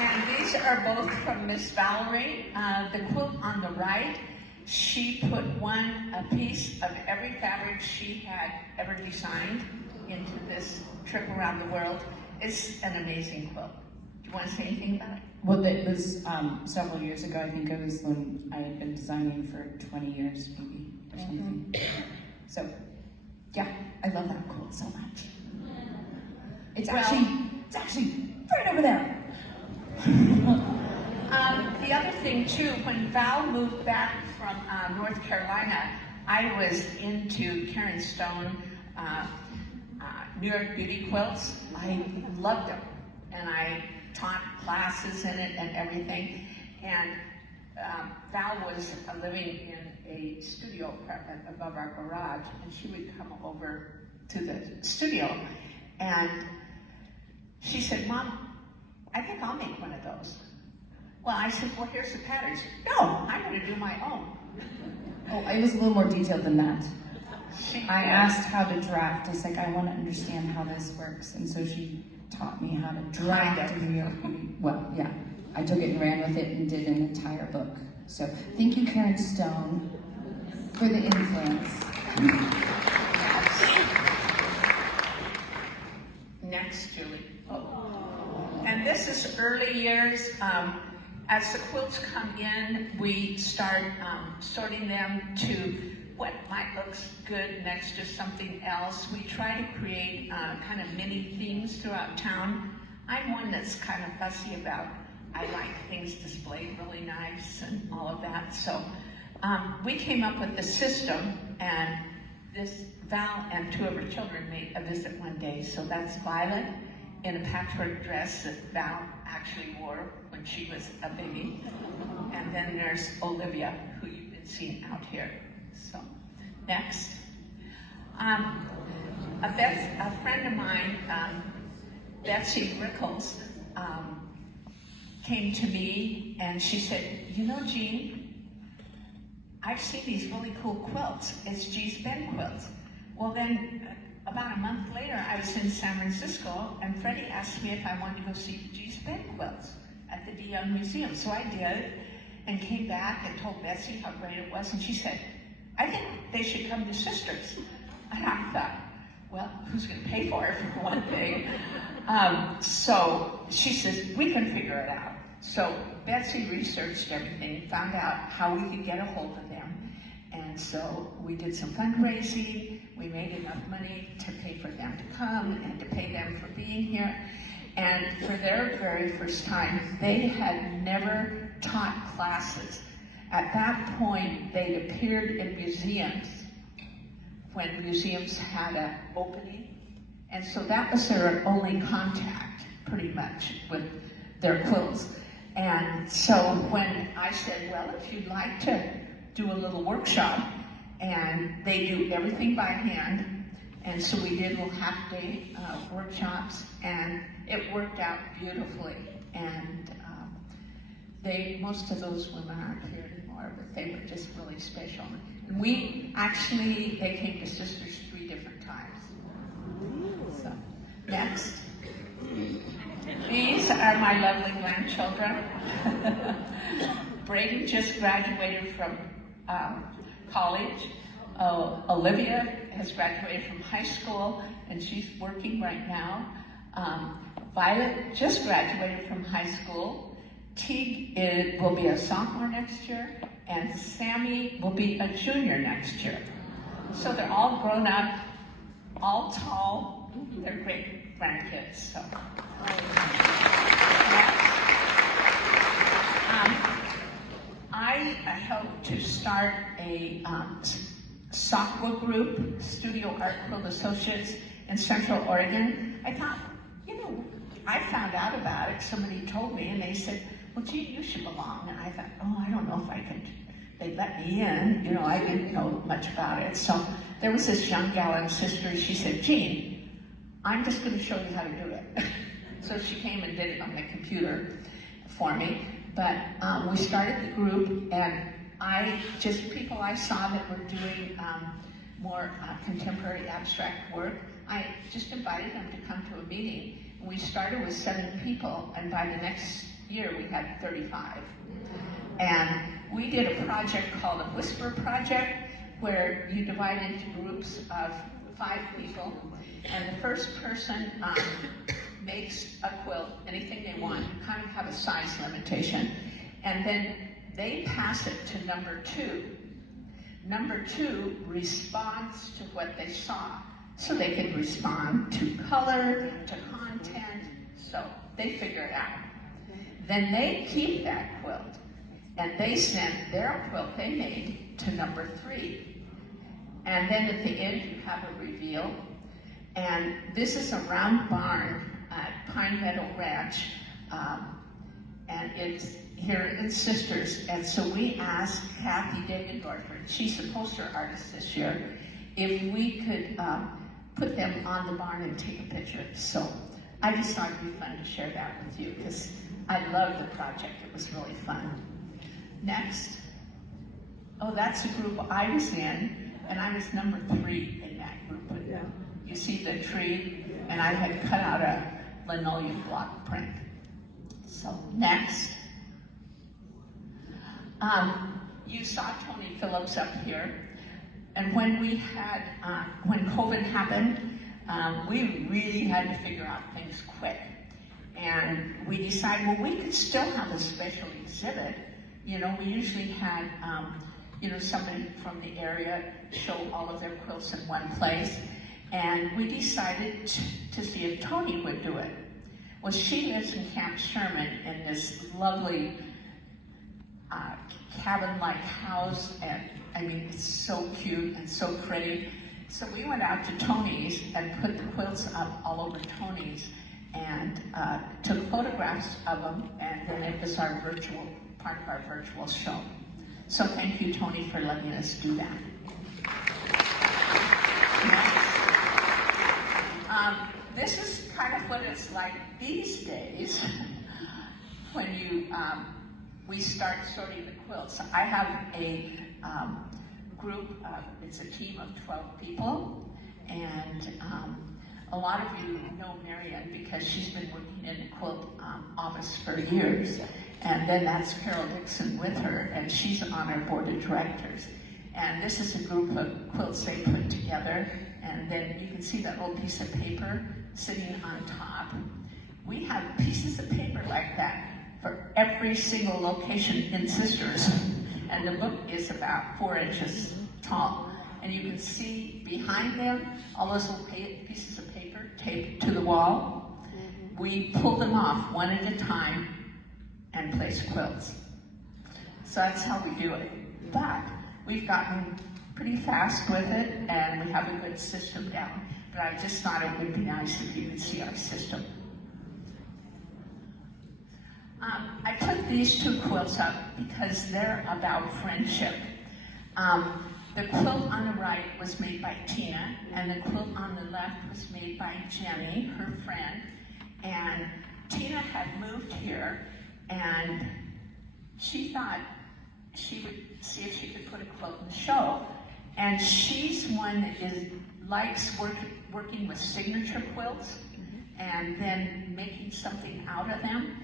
And these are both from Miss Valori. The quilt on the right, she put a piece of every fabric she had ever designed into this trip around the world. It's an amazing quilt. Do you want to say anything about it? Well, it was several years ago. I think it was when I had been designing for 20 years, maybe, or something. So, yeah, I love that quilt so much. It's actually right over there. The other thing too, when Val moved back from North Carolina, I was into Karen Stone New York beauty quilts. I loved them, and I taught classes in it and everything. And Val was living in a studio apartment above our garage, and she would come over to the studio, and she said, Mom, I think I'll make one of those. Well, I said, well, here's the patterns. No, I'm going to do my own. Oh, it was a little more detailed than that. I asked how to draft. I was like, I want to understand how this works. And so she taught me how to draft in New York beauty. Well, yeah, I took it and ran with it and did an entire book. So thank you, Karen Stone, for the influence. Next, Julie. Oh. And this is early years. As the quilts come in, we start sorting them to what might look good next to something else. We try to create kind of mini themes throughout town. I'm one that's kind of fussy about, I like things displayed really nice and all of that. So we came up with the system, and Val and two of her children made a visit one day. So that's Violet in a patchwork dress that Val actually wore when she was a baby. And then there's Olivia, who you've been seeing out here. So, next. A friend of mine, Betsy Rickles, came to me and she said, you know, Jean, I've seen these really cool quilts. It's G's Ben quilts. Well then, about a month later, I was in San Francisco and Freddie asked me if I wanted to go see G's Ben quilts at the De Young Museum. So I did and came back and told Betsy how great it was. And she said, I think they should come to Sisters. And I thought, well, who's going to pay for it for one thing? So she says, we can figure it out. So Betsy researched everything, found out how we could get a hold of them. And so we did some fundraising. We made enough money to pay for them to come and to pay them for being here. And for their very first time, they had never taught classes. At that point, they'd appeared in museums when museums had an opening. And so that was their only contact, pretty much, with their quilts. And so when I said, well, if you'd like to do a little workshop, and they do everything by hand, and so we did little half-day workshops, and it worked out beautifully. And most of those women aren't here anymore, but they were just really special. And they came to Sisters 3 different times. So, next. These are my lovely grandchildren. Braden just graduated from college. Olivia has graduated from high school, and she's working right now. Violet just graduated from high school. Teague will be a sophomore next year, and Sammy will be a junior next year. So they're all grown up, all tall. They're great grandkids. So. I hope to start a software group, Studio Art Quilt Associates in Central Oregon. I thought, I found out about it. Somebody told me, and they said, well, gee, you should belong. And I thought, oh, I don't know if I could. They'd let me in. I didn't know much about it. So there was this young gal in Sisters. She said, Jean, I'm just going to show you how to do it. So she came and did it on the computer for me. But we started the group, and people I saw that were doing more contemporary abstract work, I just invited them to come to a meeting. We started with 7 people, and by the next year we had 35. And we did a project called a Whisper Project, where you divide into groups of 5 people, and the first person makes a quilt, anything they want, kind of have a size limitation, and then they pass it to number 2. Number 2 responds to what they saw, so they can respond to color, to content, so they figure it out. Then they keep that quilt, and they send their quilt they made to number 3. And then at the end you have a reveal, and this is a round barn at Pine Meadow Ranch, and it's here in Sisters. And so we asked Kathy Dagendorfer, she's a poster artist this year, if we could put them on the barn and take a picture. So I just thought it'd be fun to share that with you, because I love the project. It was really fun. Next. Oh, that's a group I was in, and I was number 3 in that group. Yeah. You see the tree, and I had cut out a linoleum block print. So next. You saw Tony Phillips up here, and when we had, when COVID happened, we really had to figure out things quick. And we decided, well, we could still have a special exhibit. You know, we usually had, you know, somebody from the area show all of their quilts in one place. And we decided to see if Tony would do it. Well, she lives in Camp Sherman in this lovely cabin-like house, and I mean, it's so cute and so pretty. So we went out to Tony's and put the quilts up all over Tony's and took photographs of them, and then it was our virtual, part of our virtual show. So thank you, Tony, for letting us do that. This is kind of what it's like these days when you, we start sorting the quilts. I have a group, it's a team of 12 people, and a lot of you know Marianne because she's been working in the quilt office for years, and then that's Carol Dixon with her, and she's on our board of directors. And this is a group of quilts they put together, and then you can see that little piece of paper sitting on top. We have pieces of paper like that for every single location in Sisters, and the book is about 4 inches tall. And you can see behind them all those little pieces of paper taped to the wall. We pull them off one at a time and place quilts. So that's how we do it. But we've gotten pretty fast with it, and we have a good system down. But I just thought it would be nice if you could see our system. I put these 2 quilts up because they're about friendship. The quilt on the right was made by Tina, and the quilt on the left was made by Jenny, her friend. And Tina had moved here, and she thought she would see if she could put a quilt in the show. And she's one that likes working with signature quilts and then making something out of them.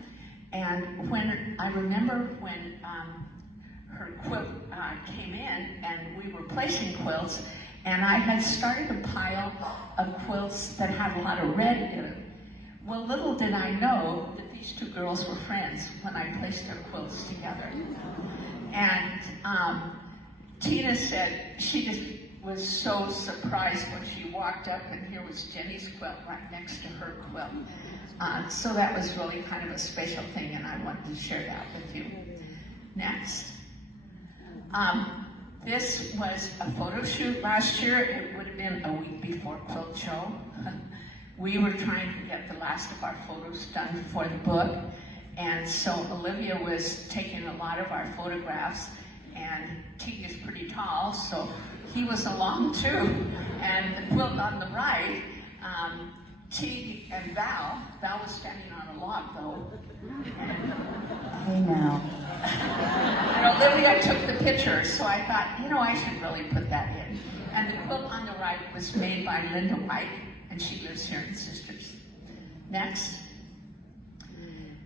And when I remember when her quilt came in and we were placing quilts, and I had started a pile of quilts that had a lot of red in it. Well, little did I know that these 2 girls were friends when I placed their quilts together. And Tina said she just was so surprised when she walked up and here was Jenny's quilt right next to her quilt. So that was really kind of a special thing, and I wanted to share that with you. Next. This was a photo shoot last year. It would have been a week before Quilt Show. We were trying to get the last of our photos done for the book, and so Olivia was taking a lot of our photographs, and Teague is pretty tall, so he was along too. And the quilt on the right, Teague and Val was standing on a log though. Hey now. And Olivia took the picture, so I thought, you know, I should really put that in. And the quilt on the right was made by Linda White, and she lives here in Sisters. Next.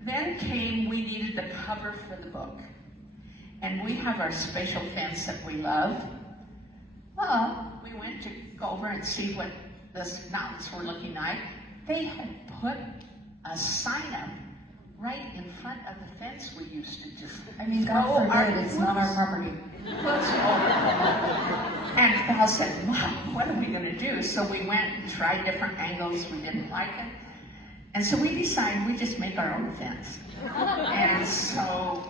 Then came, we needed the cover for the book. And we have our special fence that we love. Well, we went to go over and see what the mountains were looking like. They had put a sign up right in front of the fence we used to just God forbid, it's not our property. And Val said, wow, what are we going to do? So we went and tried different angles. We didn't like it. And so we decided we just make our own fence. And so...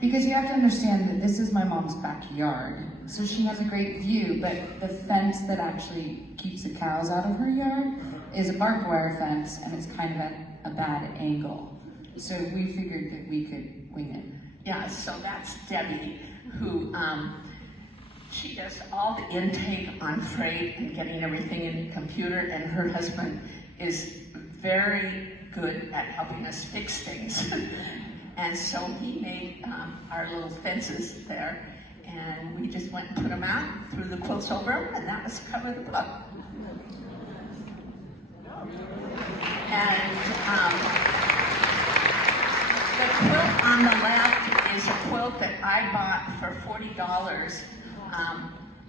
because you have to understand that this is my mom's backyard. So she has a great view, but the fence that actually keeps the cows out of her yard is a barbed wire fence, and it's kind of at a bad angle. So we figured that we could wing it. Yeah, so that's Debbie, who, she does all the intake on freight and getting everything in the computer, and her husband is very good at helping us fix things. And so he made our little fences there, and we just went and put them out, threw the quilts over them, and that was the cover of the book. And the quilt on the left is a quilt that I bought for $40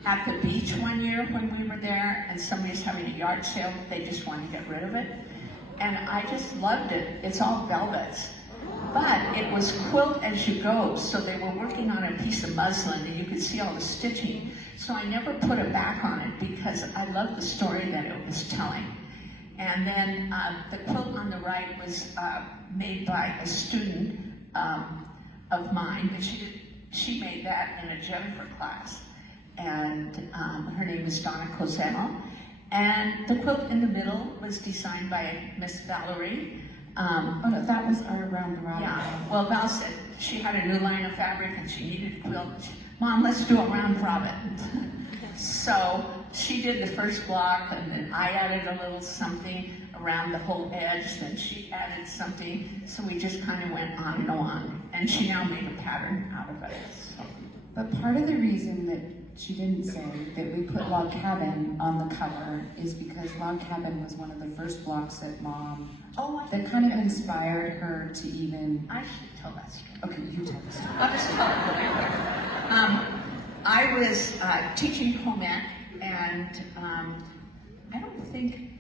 at the beach one year when we were there, and somebody was having a yard sale. They just wanted to get rid of it. And I just loved it. It's all velvets. But it was quilt as you go, so they were working on a piece of muslin and you could see all the stitching. So I never put a back on it because I loved the story that it was telling. And then the quilt on the right was made by a student of mine, but she made that in a Jennifer class. And her name is Donna Coseno. And the quilt in the middle was designed by Miss Valori. Oh no, that was our round the robin. Yeah, well, Val said she had a new line of fabric and she needed a quilt. Mom, let's do a round robin. So she did the first block, and then I added a little something around the whole edge, then she added something, so we just kind of went on and on. And she now made a pattern out of it. So. But part of the reason that she didn't say that we put Log Cabin on the cover is because Log Cabin was one of the first blocks that Mom, that kind of inspired her to even... I should tell that story. Okay, you tell the story. I'll just tell it really quick. I was teaching home ec, and I don't think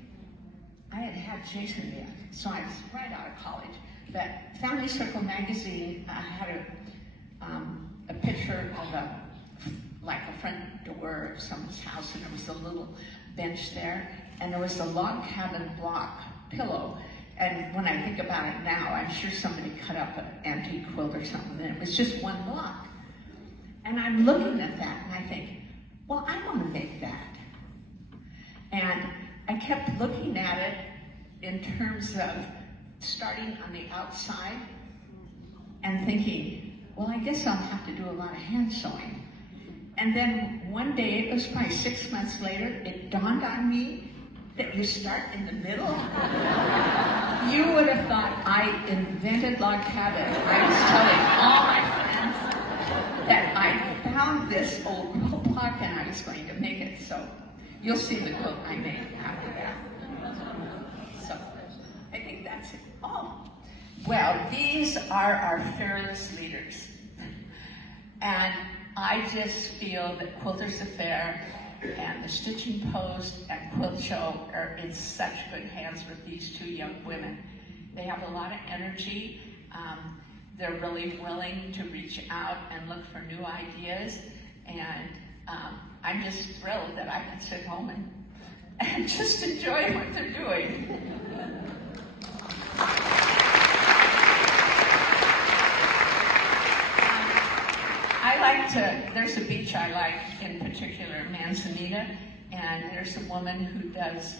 I had Jason yet, so I was right out of college. But Family Circle magazine had a picture of a front door of someone's house, and there was a little bench there, and there was a log cabin block pillow. And when I think about it now, I'm sure somebody cut up an antique quilt or something, and it was just one block. And I'm looking at that, and I think, well, I want to make that. And I kept looking at it in terms of starting on the outside and thinking, well, I guess I'll have to do a lot of hand sewing. And then one day, it was probably 6 months later, it dawned on me that you start in the middle. You would have thought I invented log cabin. I was telling all my friends that I found this old quilt block and I was going to make it. So you'll see the quilt I made after that. So I think that's it. Oh, well, these are our fearless leaders. And I just feel that Quilters Affair and the Stitchin Post and Quilt Show are in such good hands with these two young women. They have a lot of energy. They're really willing to reach out and look for new ideas. And I'm just thrilled that I can sit home and just enjoy what they're doing. There's a beach I like in particular, Manzanita, and there's a woman who does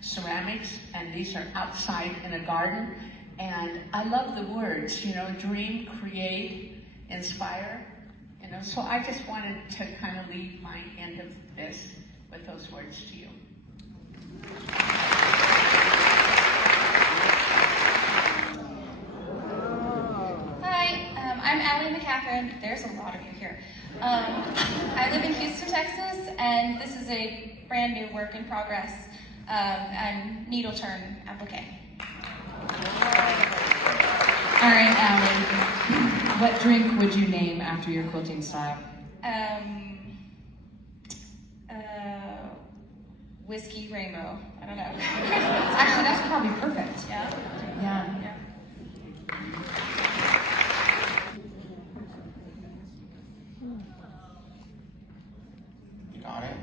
ceramics, and these are outside in a garden. And I love the words, you know, dream, create, inspire, you know, so I just wanted to kind of leave my end of this with those words to you. I'm Allie McCaffin. There's a lot of you here. I live in Houston, Texas, and this is a brand new work in progress. I'm needle turn applique. All right, Allie, what drink would you name after your quilting style? Whiskey rainbow. I don't know. Actually, that's probably perfect. Yeah? Yeah. Got it.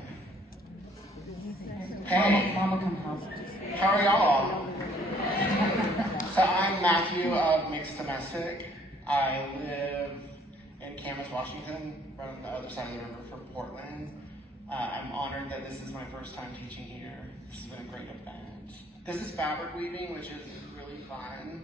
Hey, Mama come help. How are y'all? So I'm Matthew of Mixed Domestic. I live in Camas, Washington, right on the other side of the river from Portland. I'm honored that this is my first time teaching here. This has been a great event. This is fabric weaving, which is really fun.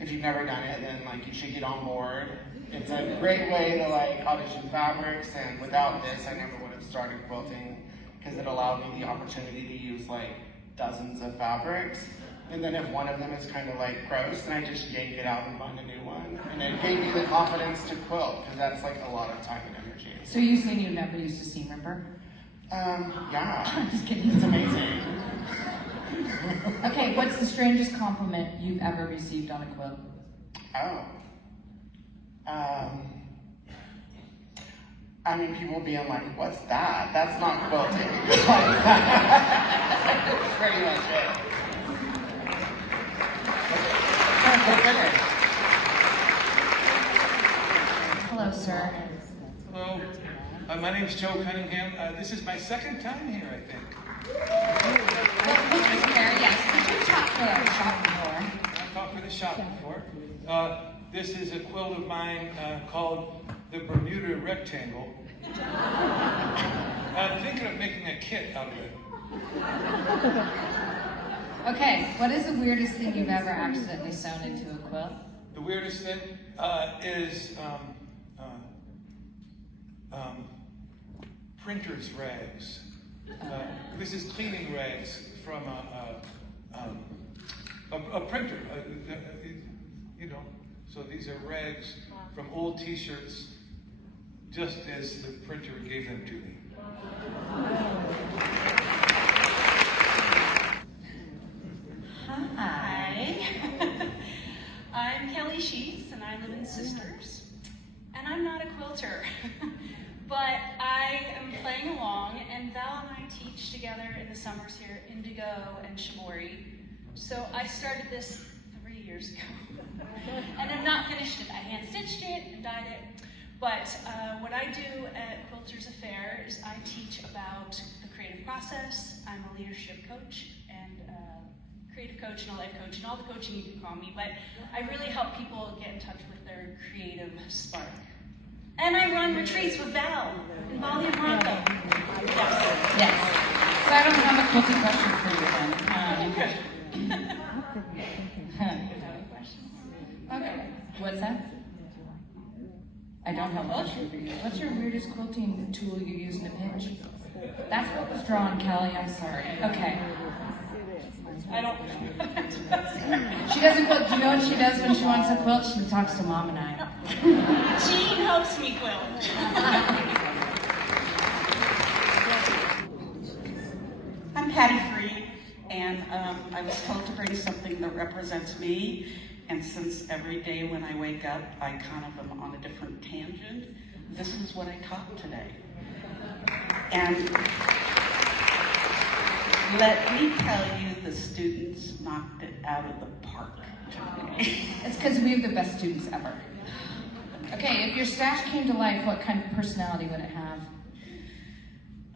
If you've never done it, then like you should get on board. It's a great way to like audition fabrics, and without this, I never would have started quilting because it allowed me the opportunity to use like dozens of fabrics. And then if one of them is kind of like gross, then I just yank it out and find a new one. And it gave me the confidence to quilt because that's like a lot of time and energy. So you're saying you never used a seam ripper? Yeah. I'm just kidding. It's amazing. Okay, what's the strangest compliment you've ever received on a quilt? Oh. I mean, people being like, what's that? That's not quilting. Pretty much it. Hello, sir. Hello, my name's Joe Cunningham. This is my second time here, I think. Quilters Affair, yes. Did you talk for our shop before? I've talked for the shop before. This is a quilt of mine called the Bermuda Rectangle. I'm thinking of making a kit out of it. Okay, what is the weirdest thing you've ever accidentally sewn into a quilt? The weirdest thing is printer's rags. This is cleaning rags from a printer, you know. So these are rags from old T-shirts, just as the printer gave them to me. Hi, I'm Kelly Sheets and I live in Sisters. And I'm not a quilter, but I am playing along, and Val and I teach together in the summers here at Indigo and Shimori. So I started this 3 years ago, and I've not finished it. I hand stitched it and dyed it. But what I do at Quilters Affair is I teach about the creative process. I'm a leadership coach and creative coach and a life coach and all the coaching you can call me, but I really help people get in touch with their creative spark. And I run retreats with Val in Bali and Morocco. Yes. So I don't have a quilting question for you then. Okay. What's that? I don't have a question for you. What's your weirdest quilting tool you use in a pinch? That's what was drawn, Kelly. I'm sorry. Okay. I don't. She doesn't quilt. Do you know what she does when she wants a quilt? She talks to Mom and I. Jean helps me quilt. I'm Patty Free, and I was told to bring something that represents me. And since every day when I wake up, I kind of am on a different tangent, this is what I taught today. And let me tell you, the students knocked it out of the park today. It's because we have the best students ever. Okay, if your stash came to life, what kind of personality would it have?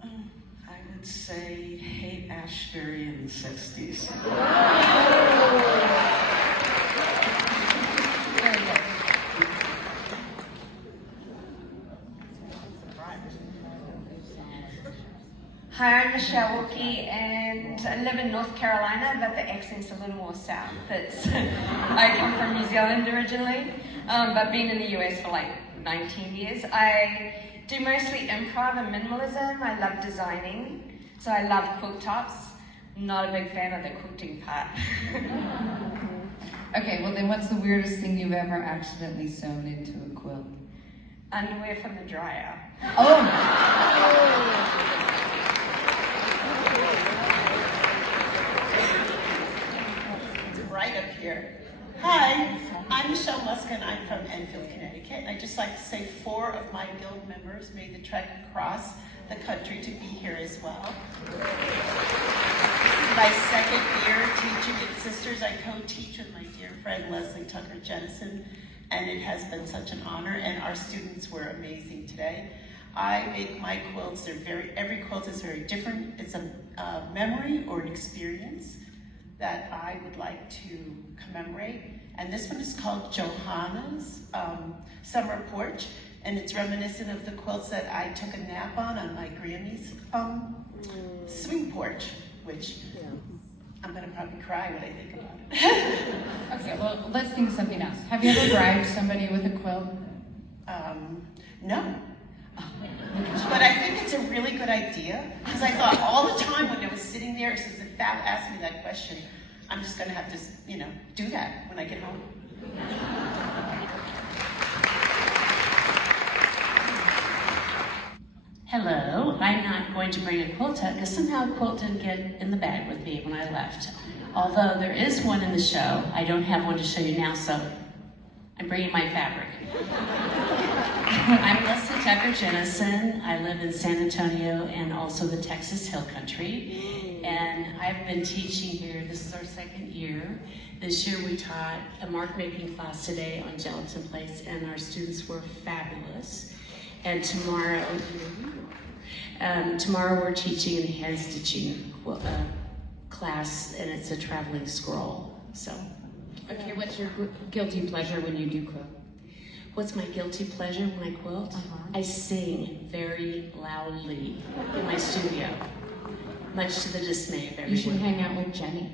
I would say Haight Ashbury in the 60s. Very good. Hi, I'm Michelle Wilkie, and I live in North Carolina, but the accent's a little more south. I come from New Zealand originally, but been in the US for like 19 years. I do mostly improv and minimalism. I love designing, so I love quilt tops. Not a big fan of the quilting part. Okay, well then what's the weirdest thing you've ever accidentally sewn into a quilt? Underwear from the dryer. Oh! Right up here. Hi, I'm Michelle Muskin. I'm from Enfield, Connecticut. And I'd just like to say 4 of my guild members made the trek across the country to be here as well. My second year teaching at Sisters, I co-teach with my dear friend Leslie Tucker Jensen, and it has been such an honor, and our students were amazing today. I make my quilts, every quilt is very different. It's a memory or an experience that I would like to commemorate. And this one is called Johanna's Summer Porch, and it's reminiscent of the quilts that I took a nap on my Grammy's swing porch, which I'm gonna probably cry when I think about it. Okay, well, let's think of something else. Have you ever bribed somebody with a quilt? No. But I think it's a really good idea, because I thought all the time when I was sitting there, since if Val asked me that question, I'm just gonna have to, do that when I get home. Hello, I'm not going to bring a quilt up because somehow a quilt didn't get in the bag with me when I left. Although there is one in the show, I don't have one to show you now, so I'm bringing my fabric. I'm Leslie Tucker Jennison. I live in San Antonio and also the Texas Hill Country. And I've been teaching here, this is our second year. This year we taught a mark making class today on gelatin plates and our students were fabulous. And tomorrow we're teaching a hand stitching class and it's a traveling scroll, so. Okay, what's your guilty pleasure when you do quilt? What's my guilty pleasure when I quilt? I sing very loudly in my studio, much to the dismay of everyone. You should hang out with Jenny.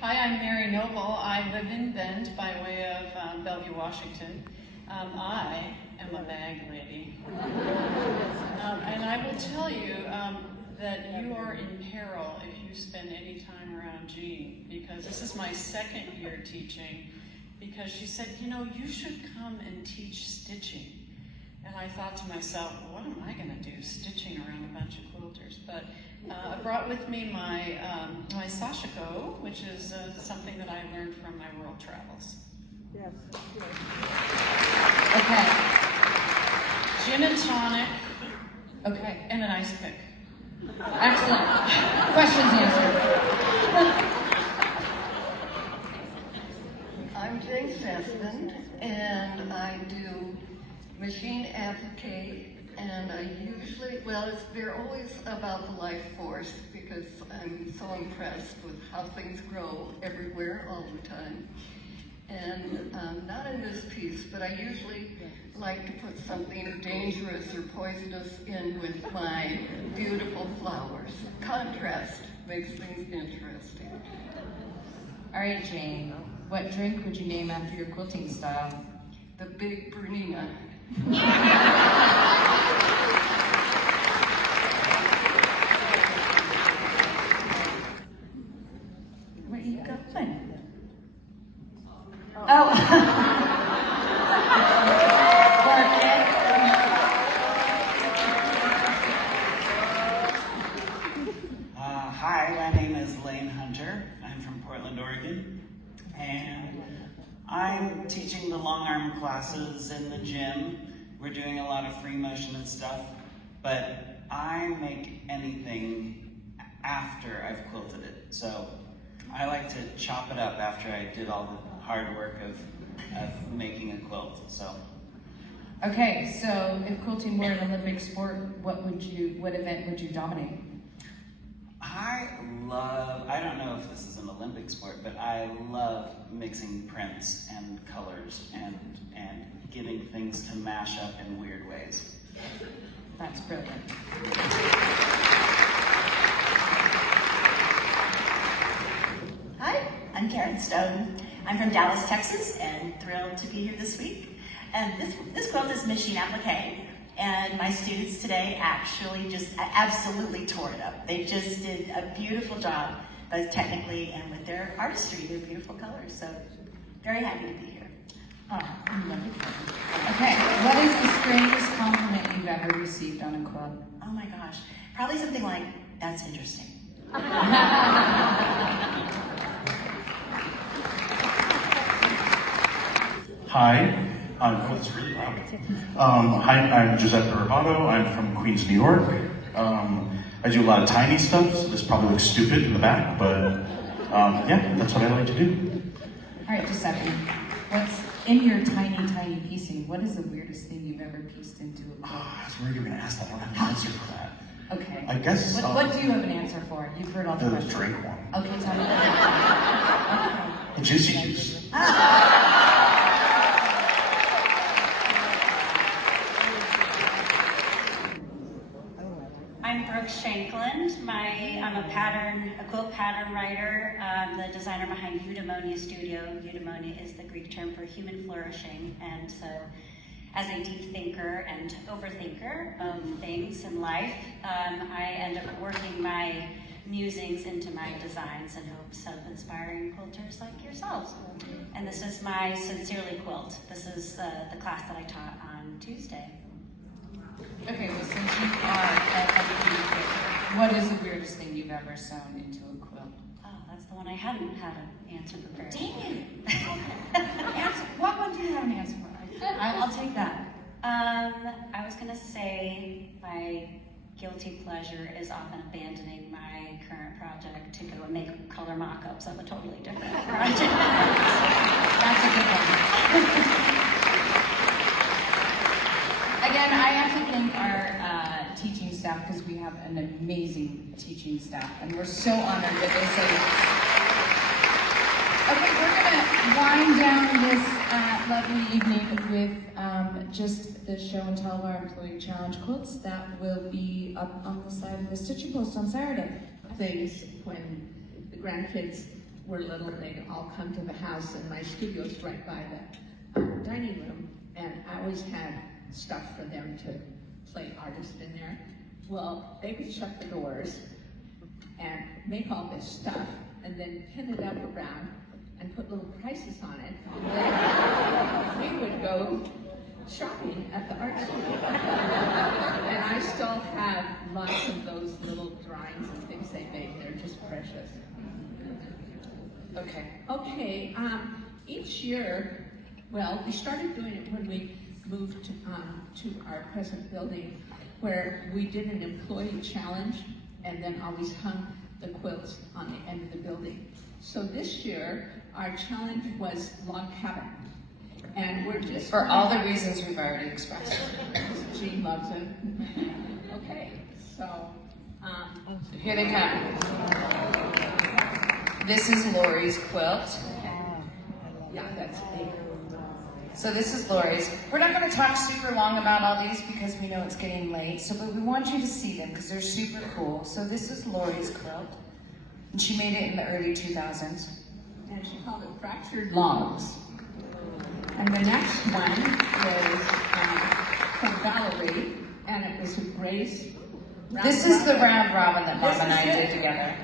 Hi, I'm Mary Noble. I live in Bend by way of Bellevue, Washington. I am a bag lady. And I will tell you that you are in peril if you spend any time around Jean, because this is my second year teaching, because she said, you know, you should come and teach stitching. And I thought to myself, well, what am I going to do, stitching around a bunch of quilters? But I brought with me my sashiko, which is something that I learned from my world travels. Yes. Okay. Gin and tonic. Okay. And an ice pick. Excellent. Questions answered. I'm Jane Seston, and I do machine applique, and I usually, they're always about the life force, because I'm so impressed with how things grow everywhere all the time. And not in this piece, but I usually like to put something dangerous or poisonous in with my beautiful flowers. Contrast makes things interesting. All right, Jane, what drink would you name after your quilting style? The Big Bernina. Where are you going? Hi, my name is Lane Hunter. I'm from Portland, Oregon, and I'm teaching the long arm classes in the gym. We're doing a lot of free motion and stuff, but I make anything after I've quilted it. So I like to chop it up after I did all the hard work of making a quilt, so. Okay, so if quilting were an Olympic sport, what event would you dominate? I don't know if this is an Olympic sport, but I love mixing prints and colors and getting things to mash up in weird ways. That's brilliant. Hi, I'm Karen Stone. I'm from Dallas, Texas, and thrilled to be here this week. And this quilt is machine applique, and my students today actually just absolutely tore it up. They just did a beautiful job, both technically and with their artistry, their beautiful colors. So, very happy to be here. Oh, okay, what is the strangest compliment you've ever received on a quilt? Oh my gosh, probably something like, that's interesting. Hi, it's really loud. Hi, I'm Giuseppe Robato. I'm from Queens, New York. I do a lot of tiny stuff, so this probably looks stupid in the back, but yeah, that's what I like to do. All right, Giuseppe, what's in your tiny piecing? What is the weirdest thing you've ever pieced into a quilt? I was worried you were going to ask that. I don't have an answer for that. Okay. I guess. What do you have an answer for? You've heard all the questions. The drink one. Okay, tell me. The juicy juice. I'm Brooke Shankland. I'm a quilt pattern writer, the designer behind Eudaimonia Studio. Eudaimonia is the Greek term for human flourishing, and so as a deep thinker and overthinker of things in life, I end up working my musings into my designs in hopes of inspiring quilters like yourselves. And this is my Sincerely Quilt. This is the class that I taught on Tuesday. Okay, well, since you are a quilter, what is the weirdest thing you've ever sewn into a quilt? Oh, that's the one I hadn't had an answer prepared. Dang it! Okay. What one do you have an answer for? I'll take that. I was gonna say my guilty pleasure is often abandoning my current project to go and make color mock-ups of a totally different project. That's a good one. Again, I have to thank our teaching staff because we have an amazing teaching staff, and we're so honored that they say yes. Okay, we're gonna wind down this lovely evening with just the show and tell of our employee challenge quilts that will be up on the side of the Stitchin Post on Saturday. Things when the grandkids were little, they'd all come to the house, and my studio's right by the dining room, and I always had stuff for them to play artist in there. Well, they would shut the doors and make all this stuff and then pin it up around and put little prices on it. And then we would go shopping at the art studio. And I still have lots of those little drawings and things they make. They're just precious. Okay, each year, well, we started doing it when we moved to our present building, where we did an employee challenge and then always hung the quilts on the end of the building. So this year, our challenge was log cabin. And we're just... For all the reasons we've already expressed. Jean loves it. Okay, so... Here they come. This is Lori's quilt. Yeah, that's big. So this is Lori's. We're not going to talk super long about all these because we know it's getting late, but we want you to see them because they're super cool. So this is Lori's quilt, and she made it in the early 2000s. And she called it Fractured Logs. And the next one was from Valori, and it was a Grace. This is the round robin that Mom and I did together.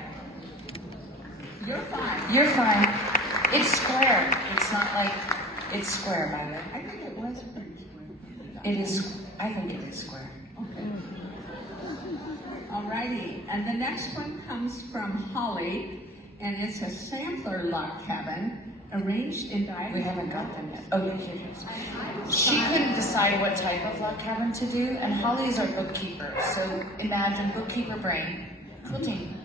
You're fine. You're fine. It's square. It's not like... It's square, by the way. I think it was pretty square. It is, I think it is square. Okay. Alrighty, and the next one comes from Holly, and it's a sampler log cabin arranged in diagonal. We haven't got them yet. Oh, here it is. She couldn't decide what type of log cabin to do, and Holly is our bookkeeper. So imagine bookkeeper brain, quilting.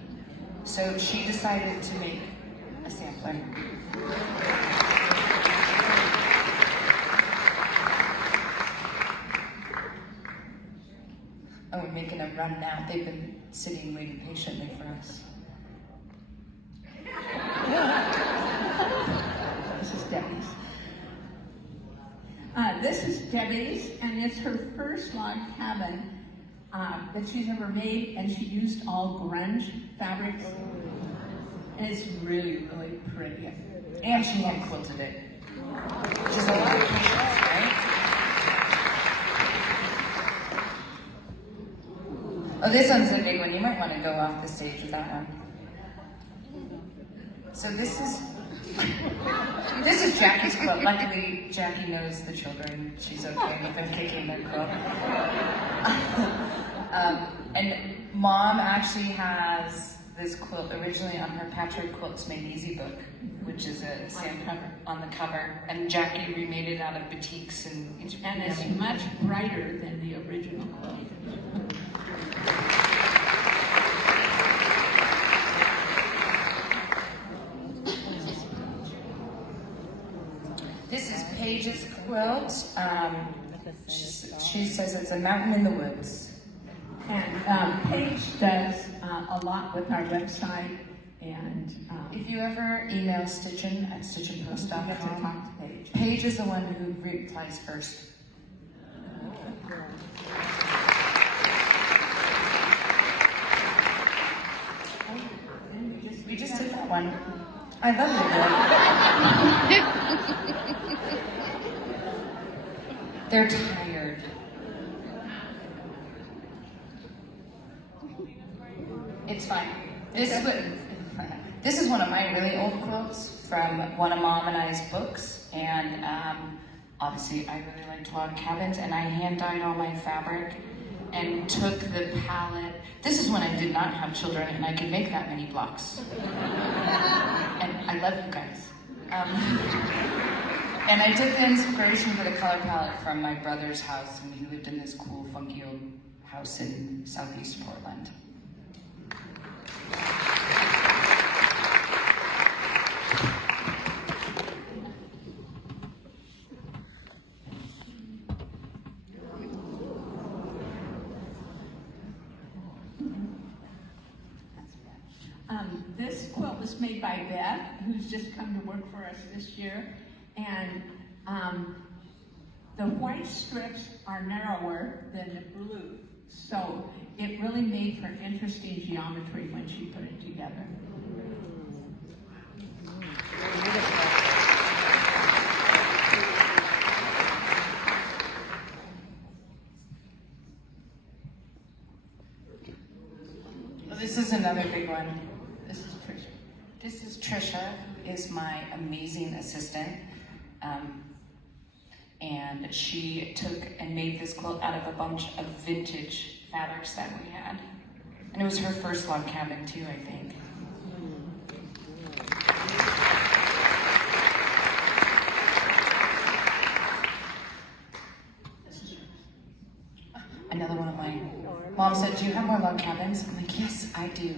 So she decided to make a sampler. Oh, we're making them run now. They've been sitting waiting patiently for us. This is Debbie's. This is Debbie's, and it's her first log cabin that she's ever made, and she used all grunge fabrics. And it's really, really pretty. And she hand quilted it. Which is a lot of patience, right? Oh, this one's a big one. You might want to go off the stage with that one. So this is Jackie's quilt. Luckily, Jackie knows the children. She's okay with them kicking their quilt. And Mom actually has this quilt originally on her Patchwork Quilts Made Easy book, which is a sample on the cover. And Jackie remade it out of batiks and it's much brighter than the original quilt. This is Paige's quilt. She says it's a mountain in the woods. And Paige does a lot with our website. And if you ever email Stitchin at stitchinpost.com, you have to talk to Paige. Paige is the one who replies first. We just did that one. I love it. They're tired. It's fine. This is one of my really old quilts from one of Mom and I's books, and obviously I really liked log cabins, and I hand dyed all my fabric, and took the palette. This is when I did not have children and I could make that many blocks. And I love you guys. And I took the inspiration for the color palette from my brother's house, and he lived in this cool, funky old house in southeast Portland. This quilt was made by Beth, who's just come to work for us this year. And the white strips are narrower than the blue. So it really made for interesting geometry when she put it together. This is another big one. This is Trisha. This is Trisha, who is my amazing assistant. And she took and made this quilt out of a bunch of vintage fabrics that we had. And it was her first log cabin too, I think. Another one of mine. Mom said, "Do you have more log cabins?" I'm like, "Yes, I do."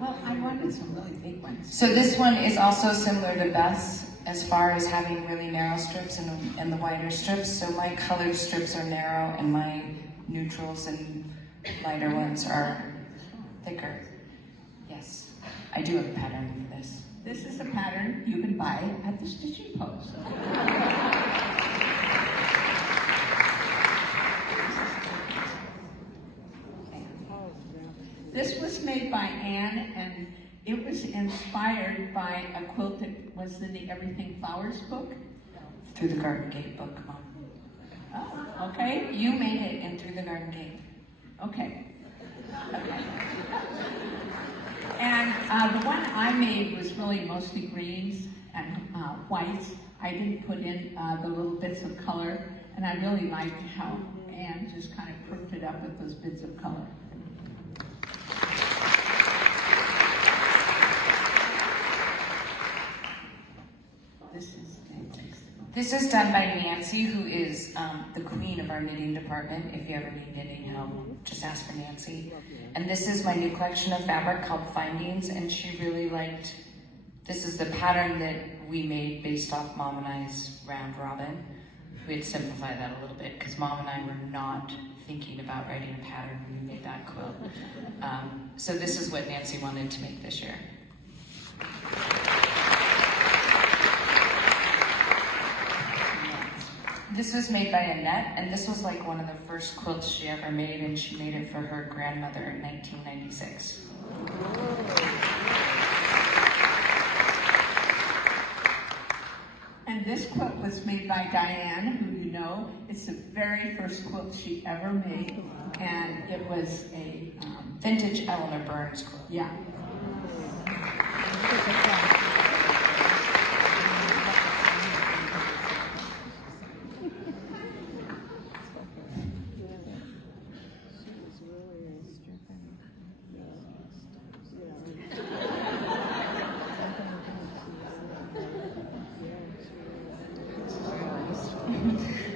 Well, I wanted some really big ones. So this one is also similar to Beth's as far as having really narrow strips and the wider strips. So my colored strips are narrow and my neutrals and lighter ones are thicker. Yes, I do have a pattern for this. This is a pattern you can buy at the Stitchin Post. This was made by Anne, and it was inspired by a quilt that was in the Everything Flowers book. Through the Garden Gate book, Mom. Oh, okay. You made it in Through the Garden Gate. Okay. And the one I made was really mostly greens and whites. I didn't put in the little bits of color, and I really liked how Anne just kind of perked it up with those bits of color. This is done by Nancy, who is the queen of our knitting department. If you ever need knitting help, just ask for Nancy. And this is my new collection of fabric called Findings, and she really liked, this is the pattern that we made based off Mom and I's round robin. We had simplified that a little bit because Mom and I were not thinking about writing a pattern when we made that quilt. So this is what Nancy wanted to make this year. This was made by Annette, and this was like one of the first quilts she ever made, and she made it for her grandmother in 1996. And this quilt was made by Diane, who you know. It's the very first quilt she ever made, and it was a vintage Eleanor Burns quilt. Yeah.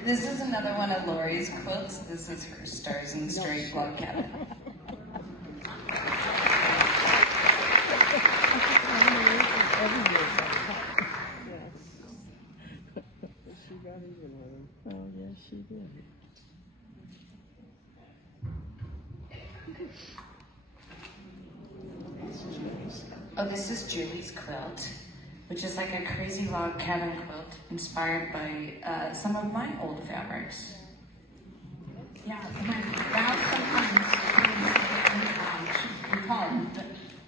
This is another one of Lori's quilts. This is her Stars and Stripes log cabin. Oh, yes, she did. Oh, this is Julie's quilt, which is like a crazy log cabin quilt inspired by some of my old fabrics. Yeah, Val sometimes we call them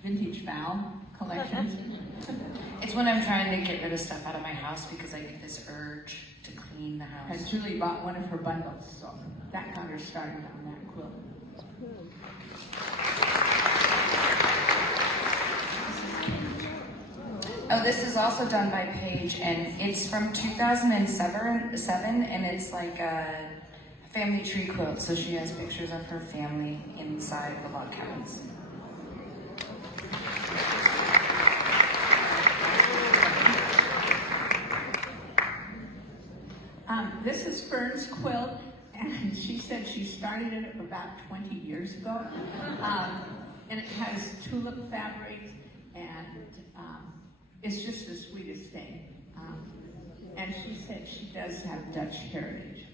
vintage Val collections. It's when I'm trying to get rid of stuff out of my house because I get this urge to clean the house. And Julie bought one of her bundles, so that got her started on that quilt. Oh, this is also done by Paige, and it's from 2007, and it's like a family tree quilt, so she has pictures of her family inside the log cabins. This is Fern's quilt, and she said she started it about 20 years ago. And it has tulip fabric, and it's just the sweetest thing. And she said she does have Dutch heritage.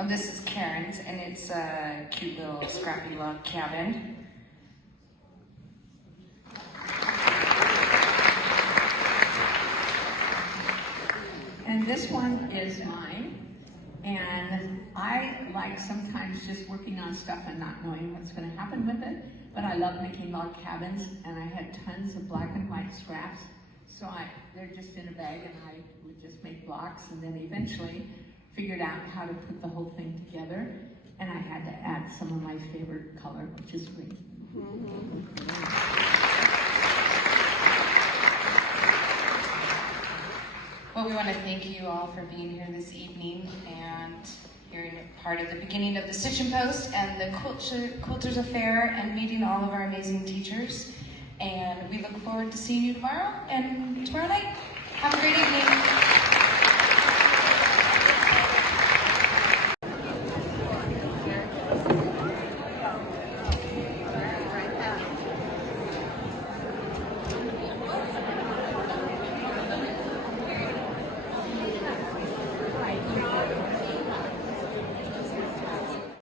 Oh, this is Karen's, and it's a cute little scrappy log cabin. And this one is mine. And I like sometimes just working on stuff and not knowing what's going to happen with it. But I love making log cabins, and I had tons of black and white scraps. So they're just in a bag, and I would just make blocks, and then eventually figured out how to put the whole thing together. And I had to add some of my favorite color, which is green. Well, we want to thank you all for being here this evening and hearing part of the beginning of the Stitchin Post and the Quilters Affair and meeting all of our amazing teachers. And we look forward to seeing you tomorrow and tomorrow night. Have a great evening.